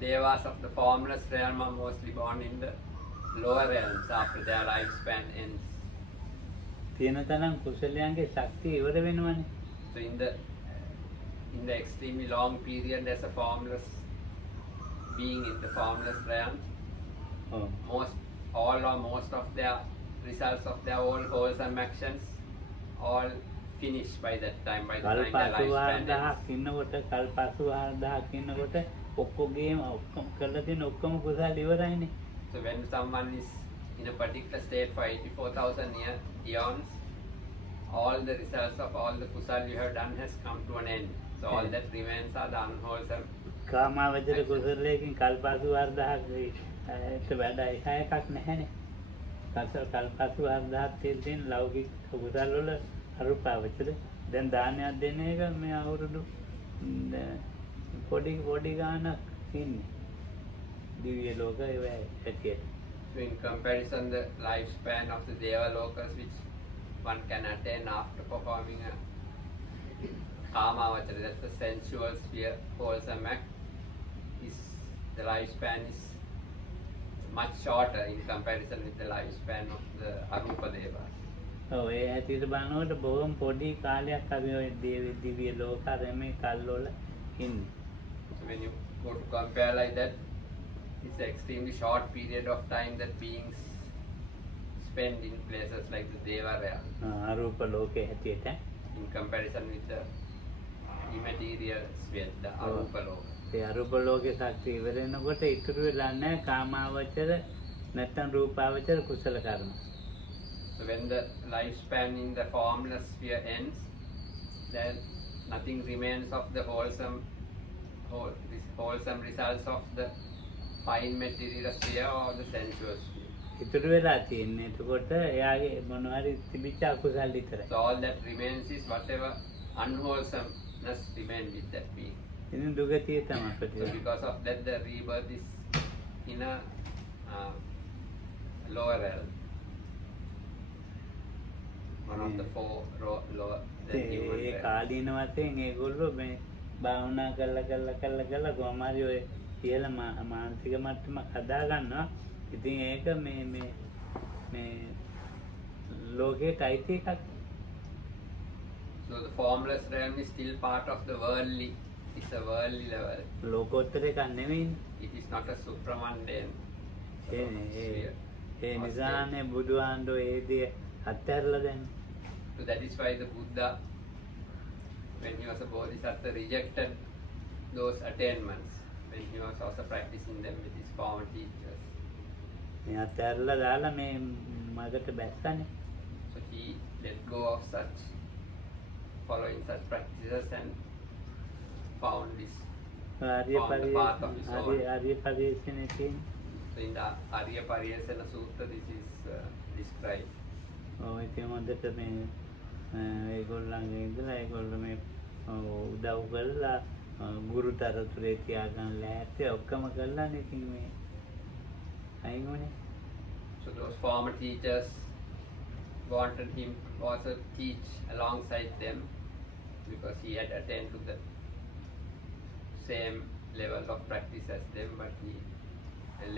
devas of the formless realm are mostly born in the lower realms after their lifespan ends. තියෙන තරම් කුසලයන්ගේ ශක්තිය ඉවර වෙනවනේ. So in the extremely long period as a formless being in the formless realm, all or most of their results of their all wholesome actions all finished by that time, by the කල් time the lifespan 84,000ක් ඉන්නකොට කල් 84,000ක් ඉන්නකොට ඔක්කොගේම ඔක්කොම කරලා තියෙන ඔක්කොම කුසල ඉවරයිනේ. So when someone is in a particular state for 84,000 eons, all the results of all the kusal you have done has come to an end. So all that remains are the unwholesome. කාමාවචර කුසලයෙන් කල් 84,000ක් වඩා එහා එකක් නැහැනේ. කල් 84,000ක් තියෙන ලෞකික කුසල වල අරූපාවචර දැන් දානයක් දෙන එක මේ අවුරුදු පොඩි ගානක් ඉන්නේ. දිව්‍ය ලෝක ඒවා ඇටියට. So in comparison, the lifespan of the Deva Lokas, which one can attain after performing a Kamavachara, that's the sensual sphere, wholesome act, the lifespan is much shorter in comparison with the lifespan of the Arupa Deva. ඔව් ඒ ඇටියට බලනකොට බොහොම පොඩි කාලයක් අපි ওই දිව්‍ය ලෝක රැමේ කල්වල ඉන්නේ. So when you go to compare like that, it's an extremely short period of time that beings spend in places like the Deva realm අරූප ලෝකයේ ඇටියට in comparison with the immaterial sphere, the Arupa Loka. ඒ අරූප ලෝකයේ ශක්තිය ඉවර වෙනකොට ඉතුරු වෙලා නැහැ කාමාවචර නැත්නම් රූපාවචර කුසල කර්ම. So when the lifespan in the formless sphere ends, then nothing remains of the wholesome results of the fine material sphere or the sensual sphere. ඉතුරු වෙලා තියෙන්නේ එතකොට එයාගේ මොනවාරි තිබිච්ච අකුසල් විතරයි. So all that remains is whatever unwholesomeness remains with that being. ඉතින් දුගතිය තමයි So ප්‍රතිඵල. because of that, the rebirth is in a lower realm. One of the four lower than human ඒ realm. කාලීන වශයෙන් ඒගොල්ලෝ මේ භාවනා කළා කොහොම හරි ඔය කියලා මානසික මට්ටමක් හදා ගන්නවා. ඉතින් ඒක මේ ලෝකයට අයිති එකක්. So the formless realm is still part of the worldly. It's a worldly level. ලෝකෝත්තර එකක් නෙවෙයිනේ. It is not a supramundane sphere. ඒ නිසානේ බුදුහාඳෝ ඒ දේ අත්හැරලා දැන්. So that is why the Buddha, when he was a bodhisattva, rejected those attainments when he was also practicing them with his former teachers. මේ අත්හැරලා දාලා මේ මගට බැස්සනේ. So he let go of such, following such practices and found the path of his own. ආර්ය පරිශ්‍රණයේ තියෙන. So in the Arya Pariyasana Sutta, this is described. ඔව් ඉතින් හොඳට මේ ඒගොල්ලන්ගේ ඉඳලා ඒගොල්ලෝ මේ උදව් කරලා ගුරුතරතුරේ තියාගන්න ලෑස්ති ඔක්කොම කළානේ ඉතින් මේ අයින් වුණේ. So those former teachers wanted him to also teach alongside them because he had attained to the same level of practice as them, but he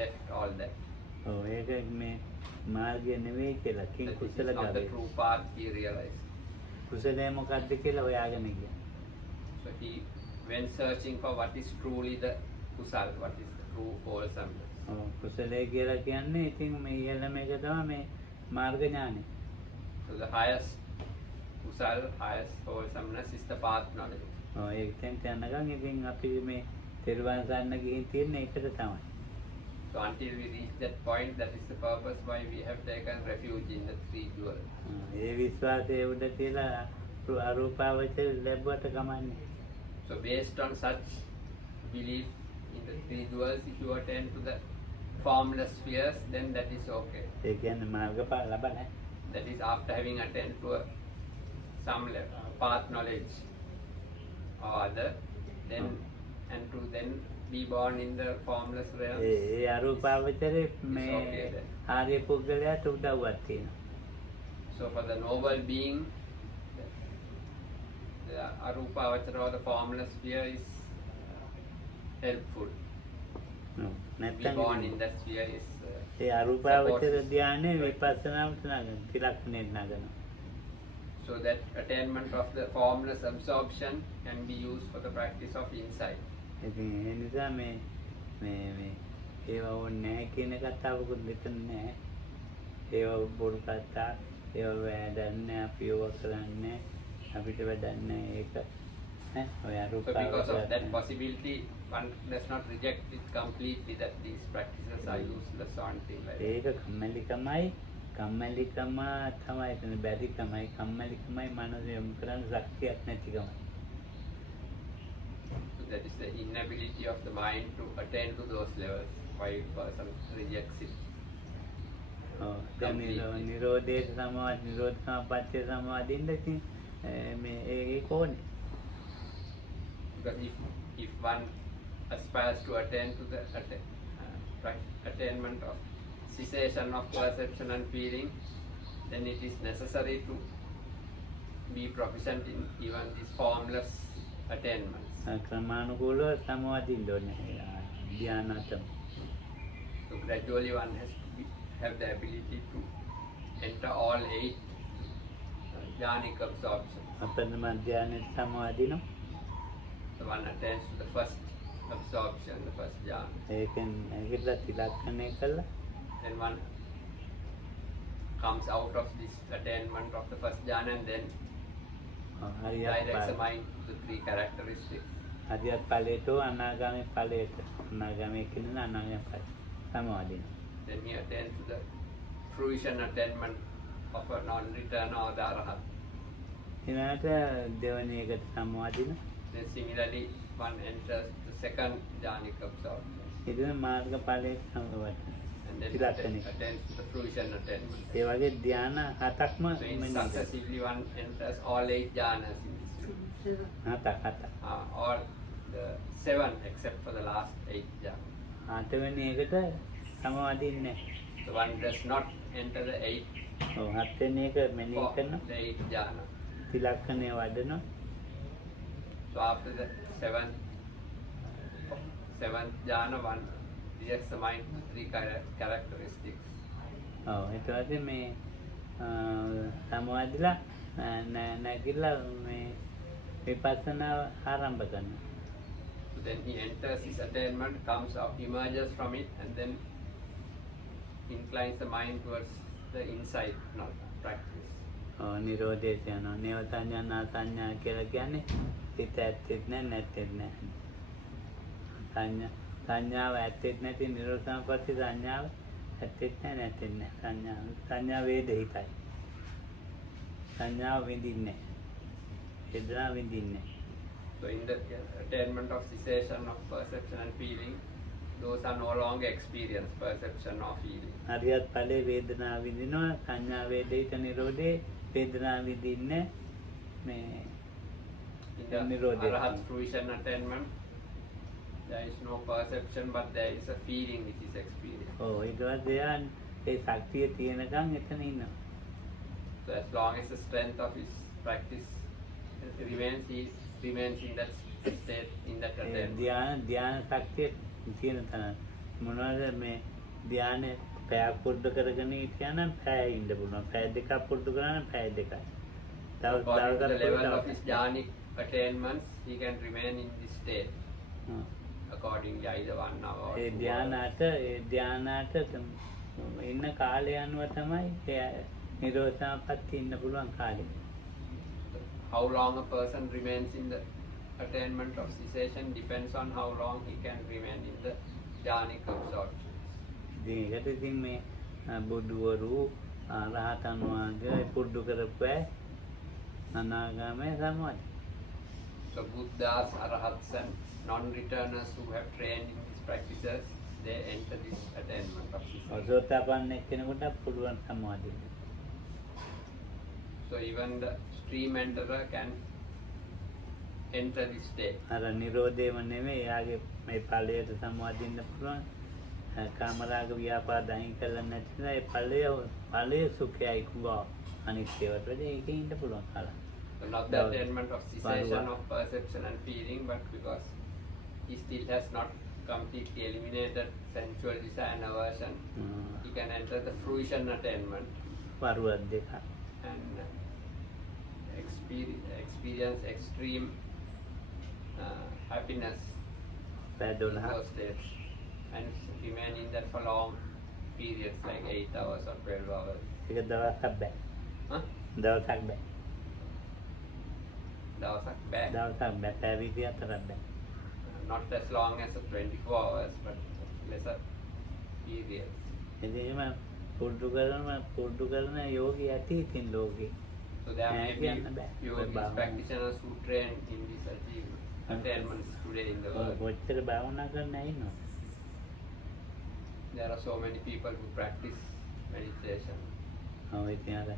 left all that. ඔව් ඒක මේ මාර්ගය නෙවෙයි කියලා කිං That this කුසල is not the ගාවේ. true path, he realized. කුසලය මොකක්ද කියලා හොයාගෙන ගියා. So he went searching for what is truly the kusal, what is the true wholesomeness. ඔව් කුසලය කියලා කියන්නේ ඉතින් මේ ඉහළම එක තමයි මේ මාර්ග ඥානෙ. So the highest kusal, highest wholesomeness is the path knowledge. ඔව් ඒක යනකම් ඉතින් අපි මේ තෙරුවන් සරණ ගිහින් තියෙන එකට තමයි. So until we reach that point, that is the purpose why we have taken refuge in the three jewels. ඒ විශ්වාසය උඩ තියලා අරූපාවචර ලැබුවට කමන්නේ. So based on such belief in the three jewels, if you attain to the formless spheres, then that is okay. ඒ කියන්නේ මාර්ගඵල ලබන්නේ. That is after having attained to some level, path knowledge or other, then and to then be born in the formless realm. ඒ අරූපාවචරේ මේ okay then. ආර්ය පුද්ගලයාට උදව්වක් තියෙනවා. So for the noble being, the Arupavachara or the formless sphere is helpful. ඔව්. Be නැත්තම් born in that sphere is ඒ අරූපාවචර ධානයේ විපස්සනාවට නගන තිලක්ෂණයට නගන. so that attainment of the formless absorption can be used for the practice of insight. ඉතින් ඒ නිසා මේ ඒවා ඕනේ නැහැ කියන කතාවකුත් මෙතන නැහැ. ඒවා බොරු කතා, ඒවා වැඩන්නේ අපි ඒවා කරන්නේ. අපිට වැඩන්නේ ඒක ඔය So because of that possibility, one does not reject it completely that these practices are useless or anything like that. ඒක කම්මැලිකමයි තමයි එතන බැරිකමයි කම්මැලිකමයි මනස යොමු කරන්න ශක්තියක් නැතිකමයි. So that is the inability of the mind to attain to those levels. Why a person rejects it. දැන් නිරෝධයේ සමාධි නිරෝධ සමාපත්තිය සමාධින්න ඉතින් මේ ඒක ඕනේ. Because if one aspires to attain to the attainment of cessation of perception and feeling, then it is necessary to be proficient in even these formless attainments. ක්‍රමානුකූලව සමාධින්න ඕනේ ධ්‍යානතම. So gradually one has to have the ability to enter all 8 jhanic absorptions. අපෙන්ම ධ්‍යානෙ සමාධිනෝ. So one attains to the first absorption, the first jhana. ඒකෙන් ඒකද තිලක්ෂණය කළා. Then one comes out of this attainment of the first jhana and then directs the mind to the 3 characteristics. හරියට ඵලයට අනාගාමී ඵලයට අනාගාමී කියන අනාගාමී ඵල සමාධින. Then he attains to the fruition attainment of a non-returner or the arahat. ඊළඟට දෙවෙනි එකට සමාධින. Then similarly one enters the second jhanic absorption. ඊළඟ මාර්ග ඵලයේ සමවත. And then attains to the fruition attainment. ඒ වගේ ධ්‍යාන හතක්ම So in successively one enters all 8 jhanas in this. හතක් All the 7 except for the last 8 jhanas. අටවෙනි එකට සමාධින්නේ. So one does not enter the 8 ඔව් හත්වෙනි එක මෙනෙහි for කරන the 8 jhana. තිලක්ෂණය වඩනවා. So after the 7th jhana one rejects the mind 3 characteristics. ඔව් ඊට පස්සේ මේ සමාධිලා නැගිලා මේ විපස්සනා ආරම්භ කරනවා. So then he enters his attainment, comes out, emerges from it, and then inclines the mind towards the insight practice. නිරෝධයට යනවා. නේව සංඥා නා සංඥා කියලා කියන්නේ හිත ඇත්තෙත් නැත්තෙත් නැහැ. සංඥාව ඇත්තෙත් නැති නිරෝධ සමාපatti සංඥාව ඇත්තෙත් නැත්තෙත් නැහැ. සංඥා වේද හිතයි. සංඥාව විඳින්නේ. වේදනා විඳින්නේ. So in the attainment of cessation of perception and feeling, those are no longer experience, perception or feeling. හරියට ඵලයේ වේදනා විඳිනවා සංඥා වේදිත නිරෝධේ වේදනා විඳින්නේ මේ In the Nirodha. arahat fruition attainment, there is no perception but there is a feeling which is experienced. ඔව් ඊට පස්සේ ඒ ශක්තිය තියෙනකන් එතන ඉන්නවා. So as long as the strength of his practice remains, he remains in that state, in that attainment. ධ්‍යාන ශක්තිය තියෙන තැන මොනවද මේ ධ්‍යානෙ පැය පුරුදු කරගෙන හිටියනම් පැය ඉන්න පුළුවන්. පැය දෙකක් පුරුදු කරා නම් පැය දෙකයි. According to the level of his jhanic attainments, he can remain in this state. Accordingly, either 1 hour or 2 hours. ඒ ධ්‍යානට ඉන්න කාලය අනුව තමයි නිරෝධ සමාපatti ඉන්න පුළුවන් කාලය. How long a person remains in the attainment of cessation depends on how long he can remain in the jhanic absorptions. ඉතින් ඒකට ඉතින් මේ බුදුවරු රහතන් වහන්සේ පුරුදු කරපු අනාගාමී සමාධි. So Buddhas, Arahats and non-returners who have trained in these practices, they enter this attainment of cessation. සෝතාපන්න එක්කෙනෙකුට පුළුවන් සමාධිය. So even the stream enterer can enter this state. අර නිරෝධයම නෙමෙයි යාගේ මේ ඵලයට සමාදින්න පුළුවන්. කාමරාග ව්‍යාපාද අයින් කළා නැතිනම් ඒ ඵලයේ සුඛයයි කුවා අනිත්‍යවට වැඩි ඒකේ ඉන්න පුළුවන් කාලා. So not the attainment of cessation of perception and feeling, but because he still has not completely eliminated sensual desire and aversion, he can enter the fruition attainment වරුවක් දෙක. and experience extreme happiness in පැය those states and remain in that for long periods like 8 hours or 12 hours. ඒක දවසක් බෑ. Huh? දවසක් බෑ. දවසක් බෑ. දවසක් බෑ පැවිදි අතරක් බෑ. Not as long as 24 hours, but lesser periods. එදෙම පුරුදු කරන යෝගී ඇති ඉතින් ලෝකේ. So there may be කියන්න බෑ. yogis practitioners who train in these attainments today in the world. කොච්චර භාවනා කරන්න ඉන්නවා. There are so many people who practice meditation. ඔව් ඉතින් අර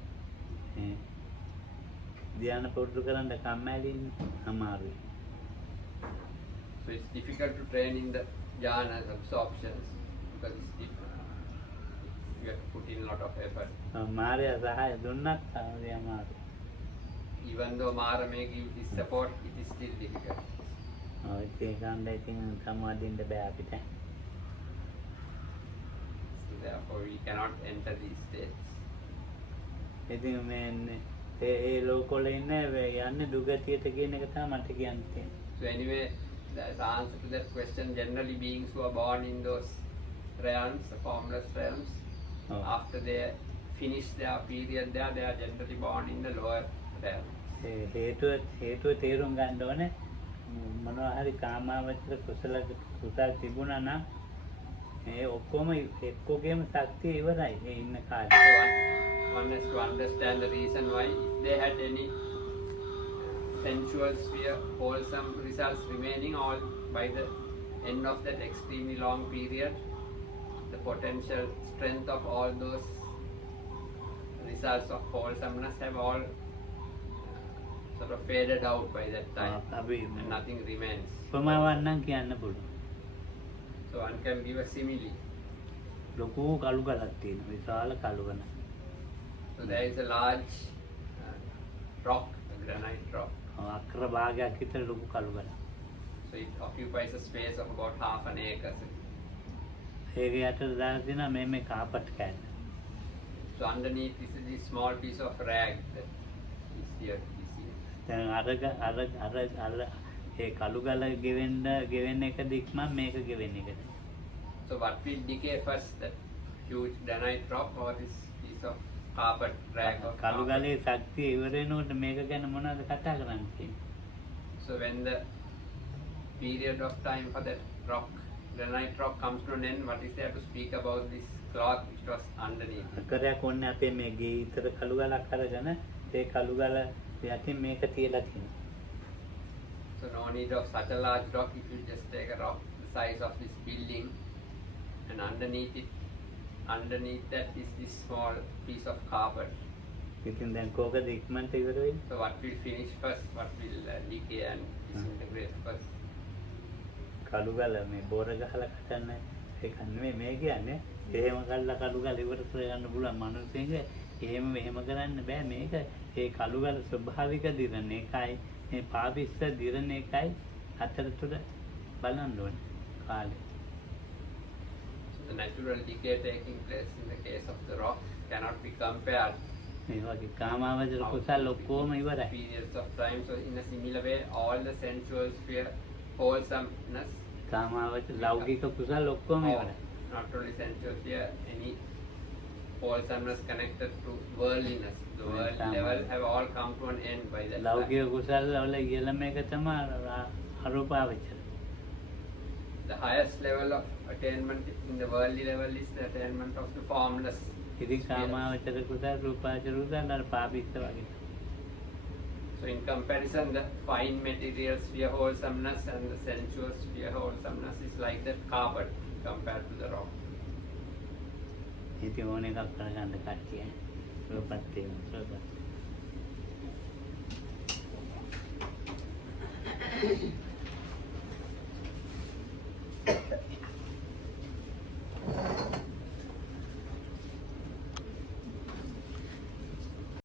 ධ්‍යාන පුරුදු කරන්න කම්මැලි අමාරුයි. So it's difficult to train in the jhanas absorptions because it's different. You have to put in a lot of effort. මාරයා සහාය දුන්නත් තමයි අමාරු. Even though Mara may give his support, it is still difficult. ඔව් ඒකෙන් ඉතින් සමාදින්න බෑ අපිට. So therefore we cannot enter these states. ඉතින් මේ ඒ ලෝකවල ඉන්නේ යන්නේ දුගතියට කියන එක තමයි මට කියන්න තියෙන්නේ. So anyway, the answer to that question, generally beings who are born in those realms, the formless realms, after they finish their period there, they are generally born in the lower realms. හේතුව තේරුම් ගන්න ඕනේ මොනවා හරි කාමාවචර කුසල තිබුණා නම් ඒ ඔක්කොම එක්කෝගේම ශක්තිය ඉවරයි ඒ ඉන්න කාලේ. So one has to understand the reason why if they had any sensual sphere wholesome results remaining all by the end of that extremely long period, the potential strength of all those results of wholesomeness have all sort of faded out by that time and nothing remains. ප්‍රමාණවත් නම් කියන්න පුළුවන්. So one can give a simile. ලොකු කළු ගලක් තියෙනවා විශාල කළු ගල. So there is a large rock, a granite rock. අක්‍ර භාගයක් විතර ලොකු කළු ගලක්. So it occupies a space of about half an acre. ඒක යට දාලා තියෙනවා මේ කාපට් කෑල්ල. So underneath is this small piece of rag that is here to be seen. දැන් අර ඒ කළු ගල ගෙවෙන්න එක දික්ම මේක ගෙවෙන්න එකද. So what will decay first, that huge granite rock or this piece of carpet rag? කළු ගලේ ශක්තිය ඉවර වෙනකොට මේක ගැන මොනවද කතා කරන්න තියෙන්නේ? So when the period of time for that rock, granite rock comes to an end, what is there to speak about this cloth which was underneath? කරයක් ඕනේ අපේ මේ ගේ ඉතර කළු ගලක් අරගෙන ඒ කළු ගල යටින් මේක තියලා තියෙනවා. So no need of such a large rock. If you just take a rock the size of this building and underneath that is this small piece of carpet. ඉතින් දැන් කෝකද ඉක්මනට ඉවර වෙන්නේ? So what will finish first? What will decay and disintegrate first? කළු ගල මේ බෝර ගහලා කටන්න ඒක නෙමෙයි මේ කියන්නේ. එහෙම කළා කළු ගල ඉවර කරගන්න පුළුවන් මනුස්සයෙක්. එහෙම කරන්න බෑ මේක. ඒ කළු ගල ස්වභාවික දිරන එකයි මේ පාවිස්ස දිරන එකයි අතරතුර බලන්න ඕනේ කාලේ. So the natural decay taking place in the case of the rock cannot be compared. මේ වගේ කාමාවචර කුසල ඔක්කොම ඉවරයි. Periods of time. So in a similar way, all the sensual sphere wholesomeness. කාමාවචර ලෞකික කුසල ඔක්කොම ඉවරයි. Not only sensual sphere, any wholesomeness connected to worldliness, the worldly level have all come to an end by that time. ලෞකික කුසල වල ඉහළම එක තමයි අරූපාවචර. The highest level of attainment in the worldly level is the attainment of the formless. ඉතින් කාමාවචර කුසල රූපාවචර කුසල අර පාපිස්ස වගේ. So in comparison, the fine material sphere wholesomeness and the sensuous sphere wholesomeness is like that carpet compared to the rock. ඉතින් ඕන එකක් කරගන්න කට්ටිය රූපත් තියෙනවා.